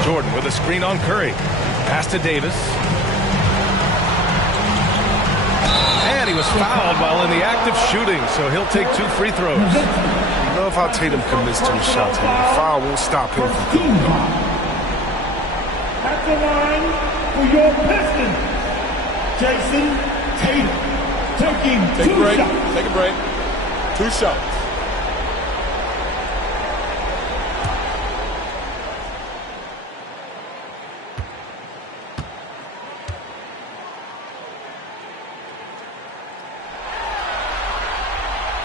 Jordan with a screen on Curry. Pass to Davis. And he was fouled while in the act of shooting, so he'll take 2 free throws. I love how Tatum commits to his shots. The foul won't stop him from doing it. At the line for your Pistons, Jason Tatum. Taking Take a 2 break. shots. Take a break. 2 shots.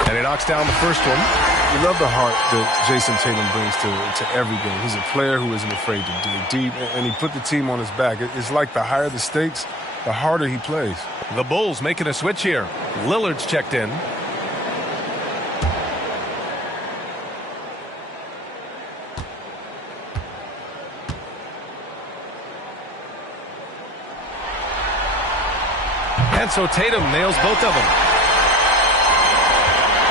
And he knocks down the first one. You love the heart that Jason Tatum brings to every game. He's a player who isn't afraid to dig deep, and he put the team on his back. It's like the higher the stakes, the harder he plays. The Bulls making a switch here. Lillard's checked in. And so Tatum nails both of them.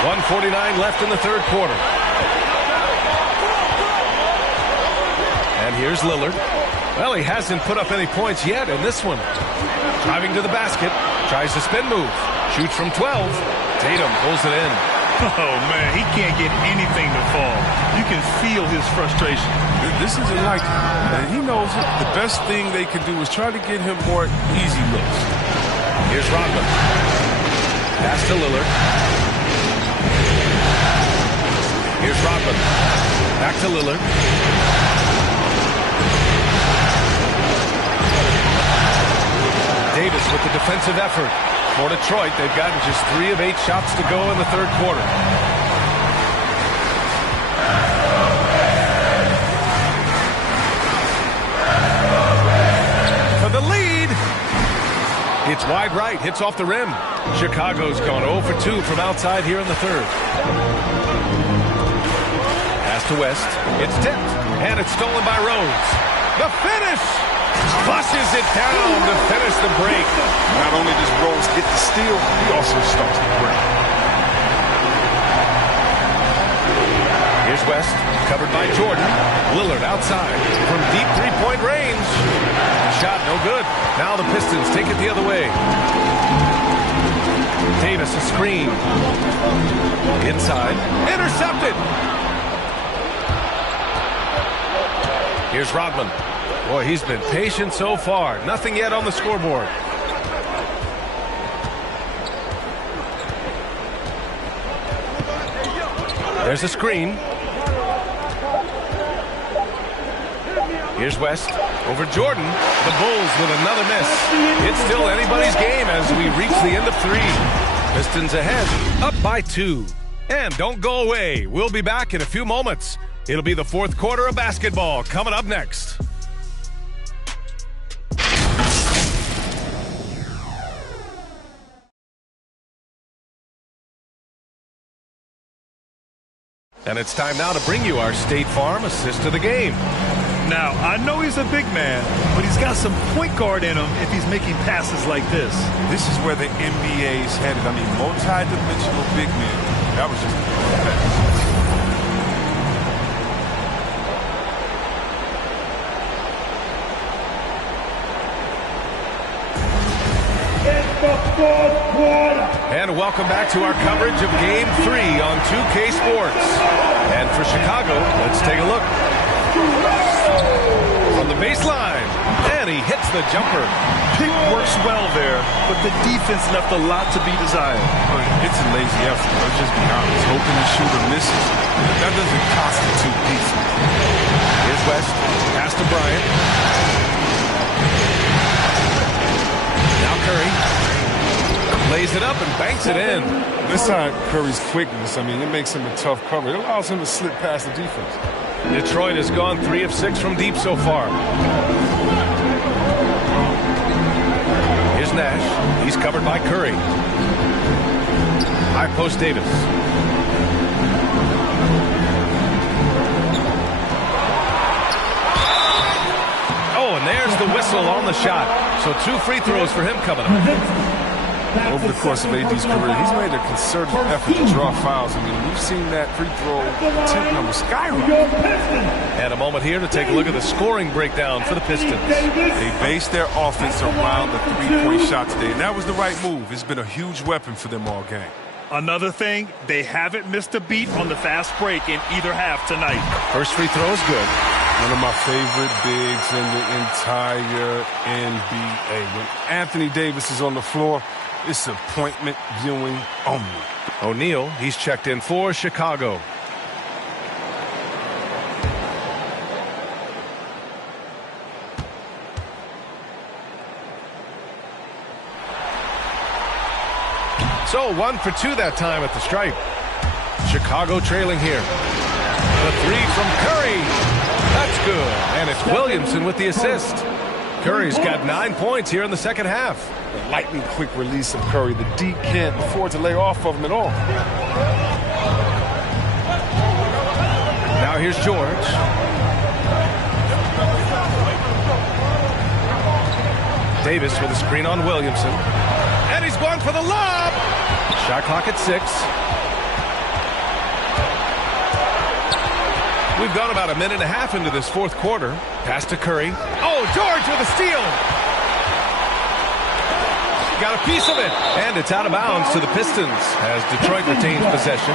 1:49 left in the third quarter. And here's Lillard. Well, he hasn't put up any points yet in this one. Driving to the basket. Tries the spin move. Shoots from 12. Tatum pulls it in. Oh, man, he can't get anything to fall. You can feel his frustration. This isn't like him. And he knows it. The best thing they can do is try to get him more easy looks. Here's Rodman. Pass to Lillard. Here's Rodman. Back to Lillard. Davis with the defensive effort. For Detroit, they've gotten just 3 of 8 shots to go in the third quarter. For the lead. It's wide right. Hits off the rim. Chicago's gone 0 for 2 from outside here in the third. Pass to West. It's tipped. And it's stolen by Rose. The finish! Flushes it down to finish the break. Not only does Rose get the steal, he also starts the break. Here's West, covered by Jordan. Lillard outside from deep three-point range. Shot no good. Now the Pistons take it the other way. Davis a screen. Inside. Intercepted. Here's Rodman. Boy, he's been patient so far. Nothing yet on the scoreboard. There's a screen. Here's West over Jordan. The Bulls with another miss. It's still anybody's game as we reach the end of 3. Pistons ahead, up by 2. And don't go away. We'll be back in a few moments. It'll be the fourth quarter of basketball coming up next. And it's time now to bring you our State Farm assist of the game. Now, I know he's a big man, but he's got some point guard in him if he's making passes like this. This is where the NBA's headed. I mean, multi-dimensional big men. That was just a pass. And welcome back to our coverage of Game 3 on 2K Sports. And for Chicago, let's take a look. From the baseline, and he hits the jumper. Pick works well there, but the defense left a lot to be desired. It's a lazy effort. Let's just be honest. Hoping the shooter misses. That doesn't constitute defense. Here's West. Pass to Bryant. Now Curry. Lays it up and banks it in. This time, Curry's quickness, I mean, it makes him a tough cover. It allows him to slip past the defense. Detroit has gone 3 of 6 from deep so far. Here's Nash. He's covered by Curry. High post Davis. Oh, and there's the whistle on the shot. So 2 free throws for him coming up. over the course of AD's career, he's made a concerted effort to draw fouls. I mean, we've seen that free throw attempt number skyrocket. And a moment here to take a look at the scoring breakdown for the Pistons. They based their offense around the three-point shot today, and that was the right move. It's been a huge weapon for them all game. Another thing, they haven't missed a beat on the fast break in either half tonight. First free throw is good. One of my favorite bigs in the entire NBA. When Anthony Davis is on the floor, it's appointment viewing only. O'Neal, he's checked in for Chicago. So 1 for 2 that time at the stripe. Chicago trailing here. The three from Curry. That's good. And it's Williamson with the assist. Curry's got 9 points here in the second half. The lightning quick release of Curry. The D can't afford to lay off of him at all. Now here's George. Davis with a screen on Williamson. And he's going for the lob. Shot clock at 6. We've gone about a minute and a half into this fourth quarter. Pass to Curry. Oh, George with a steal. Got a piece of it. And it's out of bounds to the Pistons as Detroit retains possession.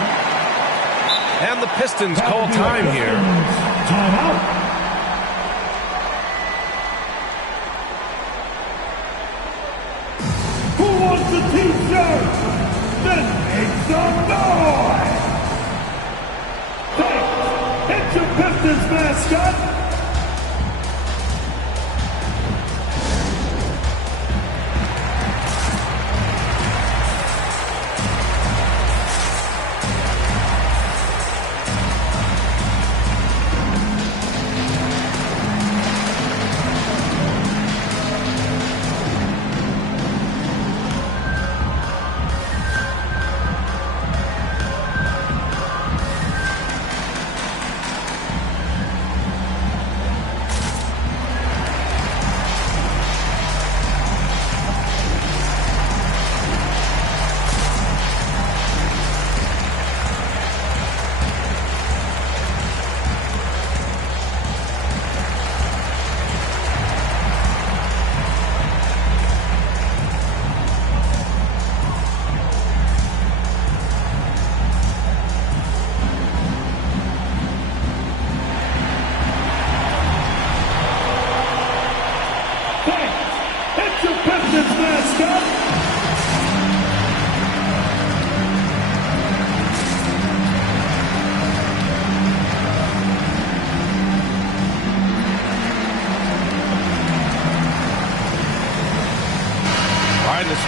And the Pistons call time here. Timeout. Who wants the T-shirt? Then make some noise! It's your Pistons mascot.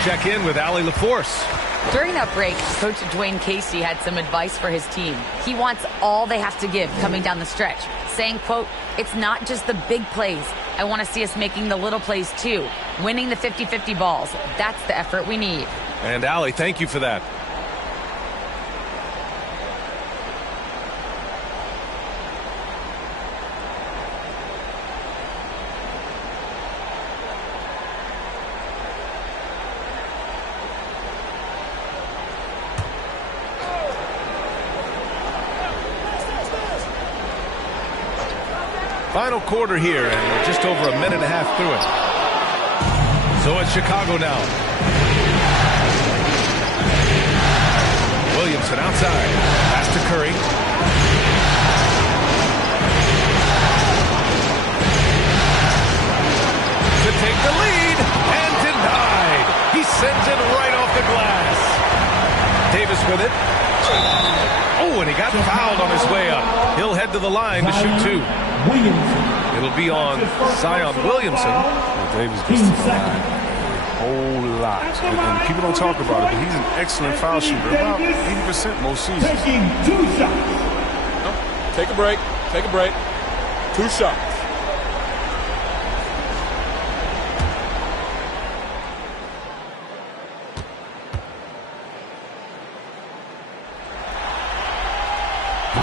Check in with Allie LaForce. During that break, Coach Dwayne Casey had some advice for his team. He wants all they have to give coming down the stretch, saying, quote, "It's not just the big plays. I want to see us making the little plays too, winning the 50-50 balls. That's the effort we need." And Allie, thank you for that. Final quarter here, and we're just over a minute and a half through it. So it's Chicago now. Williamson outside. Pass to Curry. To take the lead, and denied. He sends it right off the glass. Davis with it. Oh, and he got fouled on his way up. He'll head to the line to shoot 2. It'll be on Zion Williamson. Well, Davis gets to the line a whole lot. And people don't talk about it, but he's an excellent foul shooter. About 80% most seasons. Taking 2 shots. No, take a break. Take a break. 2 shots.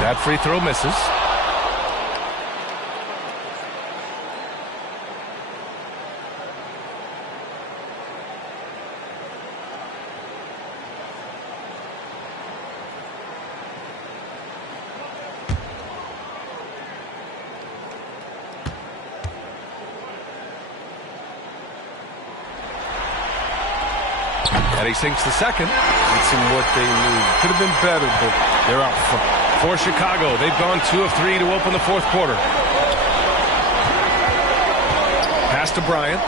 That free throw misses. And he sinks the second. It's in what they need. Could have been better, but they're out front. For Chicago, they've gone 2 of 3 to open the fourth quarter. Pass to Bryant.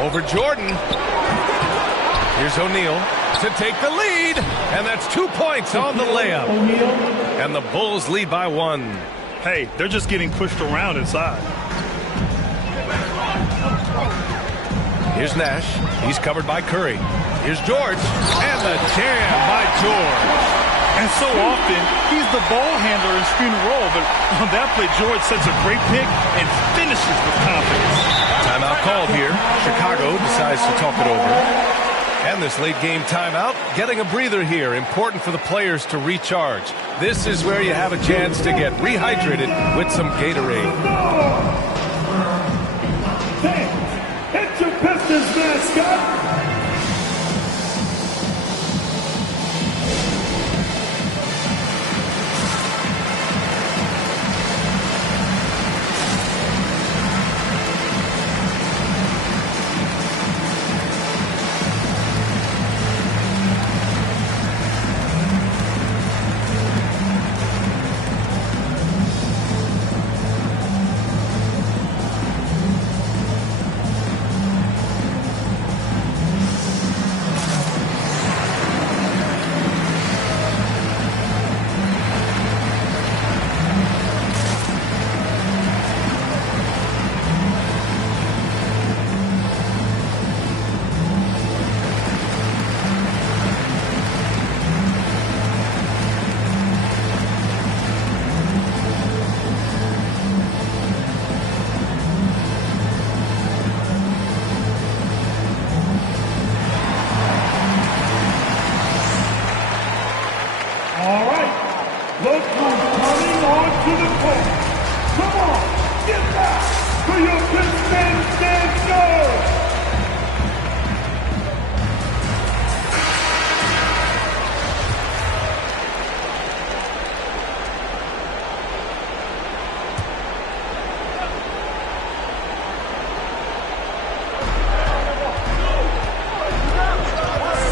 Over Jordan. Here's O'Neal to take the lead. And that's 2 points on the layup. And the Bulls lead by 1. Hey, they're just getting pushed around inside. Here's Nash. He's covered by Curry. Here's George. And the jam by George. And so often, he's the ball handler in screen and roll. But on that play, George sets a great pick and finishes with confidence. Timeout called here. Chicago decides to talk it over. And this late game timeout, getting a breather here. Important for the players to recharge. This is where you have a chance to get rehydrated with some Gatorade. It's your Pistons mascot.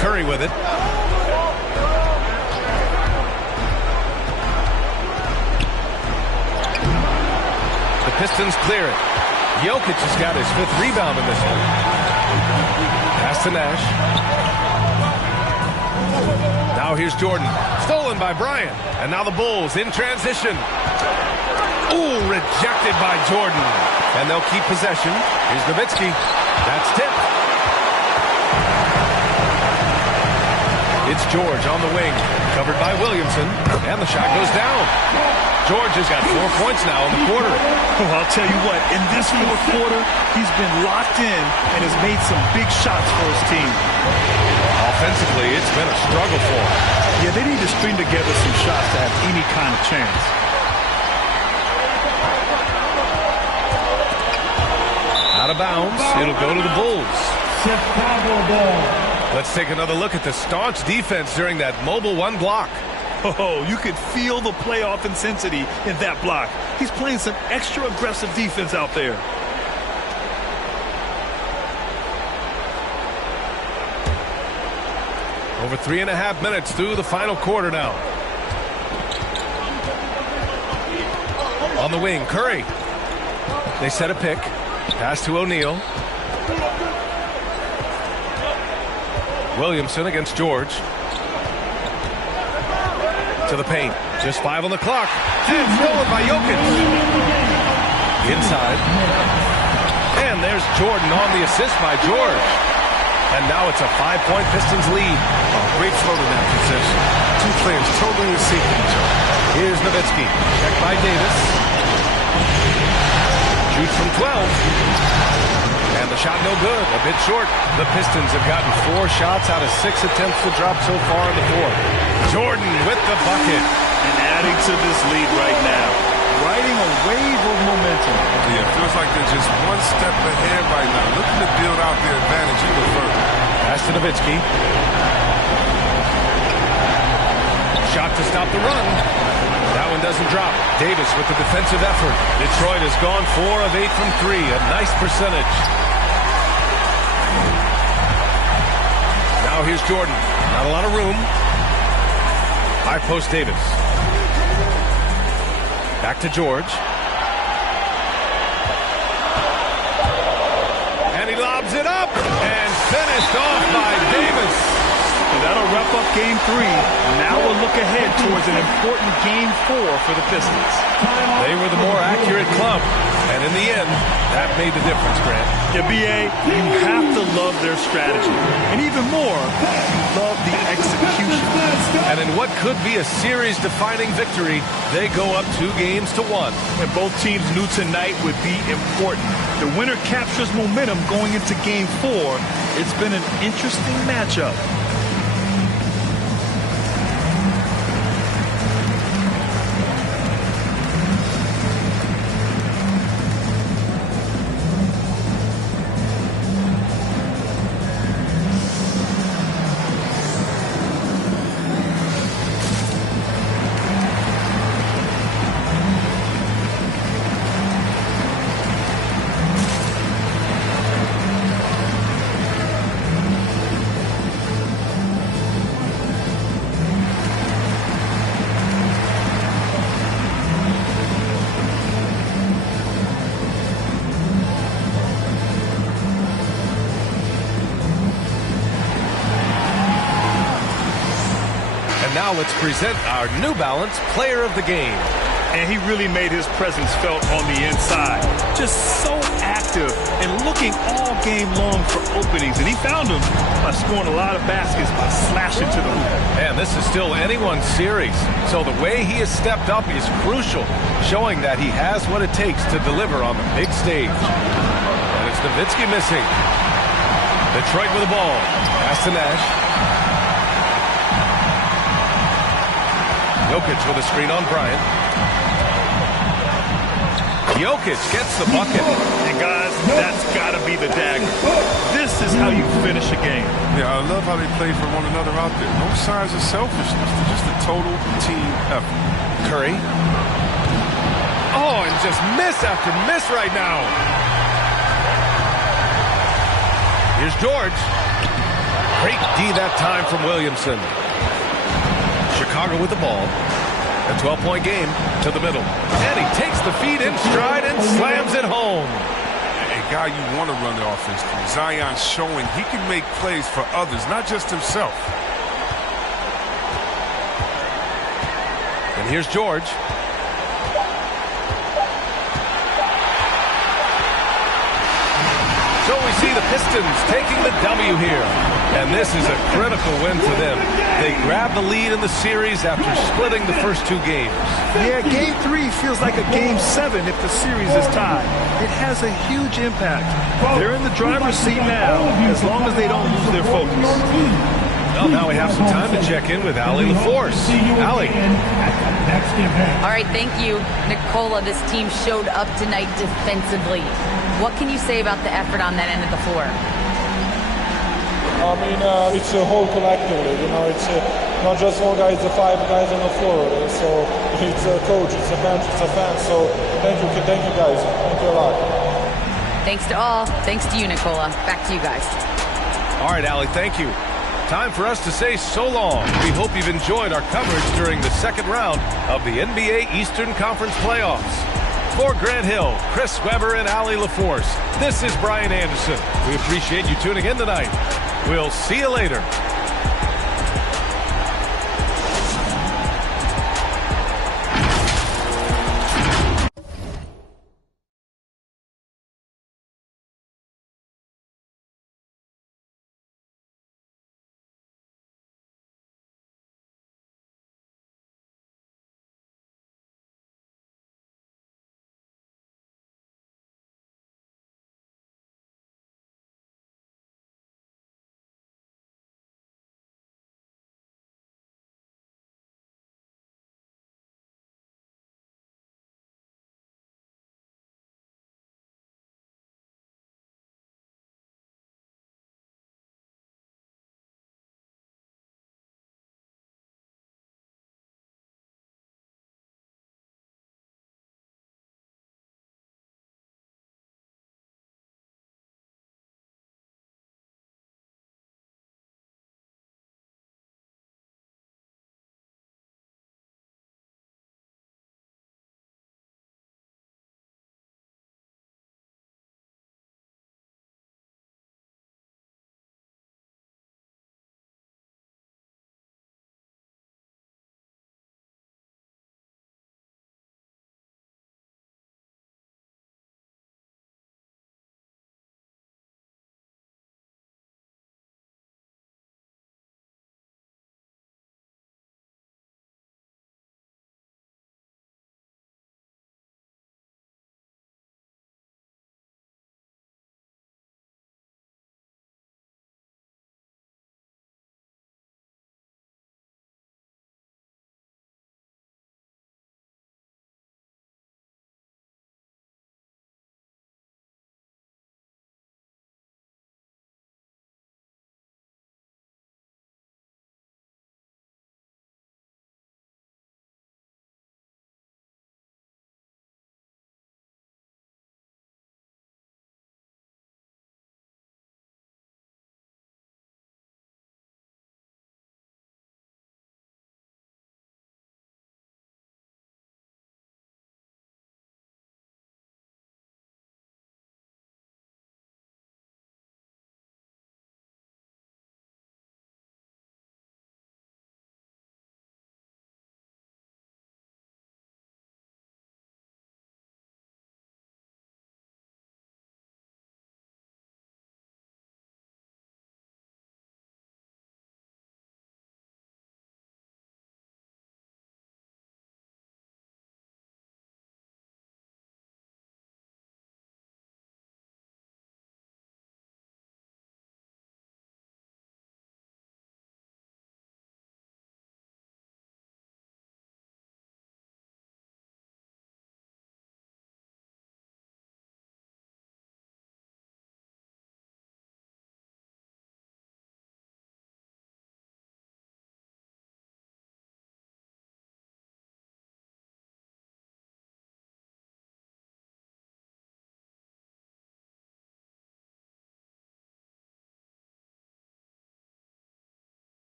Curry with it. The Pistons clear it. Jokic has got his 5th rebound in this one. Pass to Nash. Now here's Jordan. Stolen by Bryant. And now the Bulls in transition. Ooh, rejected by Jordan. And they'll keep possession. Here's Nowitzki. That's tipped. It's George on the wing, covered by Williamson, and the shot goes down. George has got 4 points now in the quarter. Oh, I'll tell you what, in this fourth quarter, he's been locked in and has made some big shots for his team. Offensively, it's been a struggle for him. Yeah, they need to string together some shots to have any kind of chance. Out of bounds, it'll go to the Bulls. Chicago ball. Let's take another look at the staunch defense during that mobile 1 block. Oh, you could feel the playoff intensity in that block. He's playing some extra aggressive defense out there. Over 3.5 minutes through the final quarter now. On the wing, Curry. They set a pick. Pass to O'Neal. Williamson against George. To the paint. Just 5 on the clock. And stolen by Jokic. Inside. And there's Jordan on the assist by George. And now it's a 5-point Pistons lead. Oh, great flow to that possession. 2 players totally in sync with each other. Here's Nowitzki. Checked by Davis. Shoots from 12. And the shot no good, a bit short. The Pistons have gotten 4 shots out of 6 attempts to drop so far in the fourth. Jordan with the bucket. And adding to this lead right now. Riding a wave of momentum. Yeah, it feels like they're just 1 step ahead right now. Looking to build out their advantage even further. Pass to Nowitzki. Shot to stop the run. That one doesn't drop. Davis with the defensive effort. Detroit has gone 4 of 8 from 3. A nice percentage. Now here's Jordan. Not a lot of room. High post Davis. Back to George. And he lobs it up. And finished off by Davis. And that'll wrap up Game 3. Now we'll look ahead towards an important Game 4 for the Pistons. They were the more accurate club. And in the end, that made the difference, Grant. Yeah, B.A., you have to love their strategy. And even more, love the execution. And in what could be a series-defining victory, they go up 2 games to 1. And both teams knew tonight would be important. The winner captures momentum going into Game 4. It's been an interesting matchup. Now let's present our New Balance Player of the Game. And he really made his presence felt on the inside. Just so active and looking all game long for openings. And he found them by scoring a lot of baskets by slashing to the hoop. And this is still anyone's series. So the way he has stepped up is crucial, showing that he has what it takes to deliver on the big stage. And it's Nowitzki missing. Detroit with the ball. Pass to Nash. Jokic with a screen on Bryant. Jokic gets the bucket. And guys, that's got to be the dagger. This is how you finish a game. Yeah, I love how they play for one another out there. No signs of selfishness. Just a total team effort. Curry. Oh, and just miss after miss right now. Here's George. Great D that time from Williamson. Chicago with the ball. A 12-point game to the middle. And he takes the feed in stride and slams it home. A guy you want to run the offense through. Zion showing he can make plays for others, not just himself. And here's George. So we see the Pistons taking the W here. And this is a critical win for them. They grab the lead in the series after splitting the first 2 games. Yeah, Game 3 feels like a Game 7 if the series is tied. It has a huge impact. They're in the driver's seat now, as long as they don't lose their focus. Well, now we have some time to check in with Allie LaForce. Allie. All right, thank you, Nicola. This team showed up tonight defensively. What can you say about the effort on that end of the floor? I mean, it's a whole collectively. You know, it's not just one guy, it's the 5 guys on the floor. So it's a coach, it's a bench, it's a fan. So thank you guys. Thank you a lot. Thanks to all. Thanks to you, Nicola. Back to you guys. All right, Allie, thank you. Time for us to say so long. We hope you've enjoyed our coverage during the second round of the NBA Eastern Conference Playoffs. For Grant Hill, Chris Webber, and Allie LaForce, this is Brian Anderson. We appreciate you tuning in tonight. We'll see you later.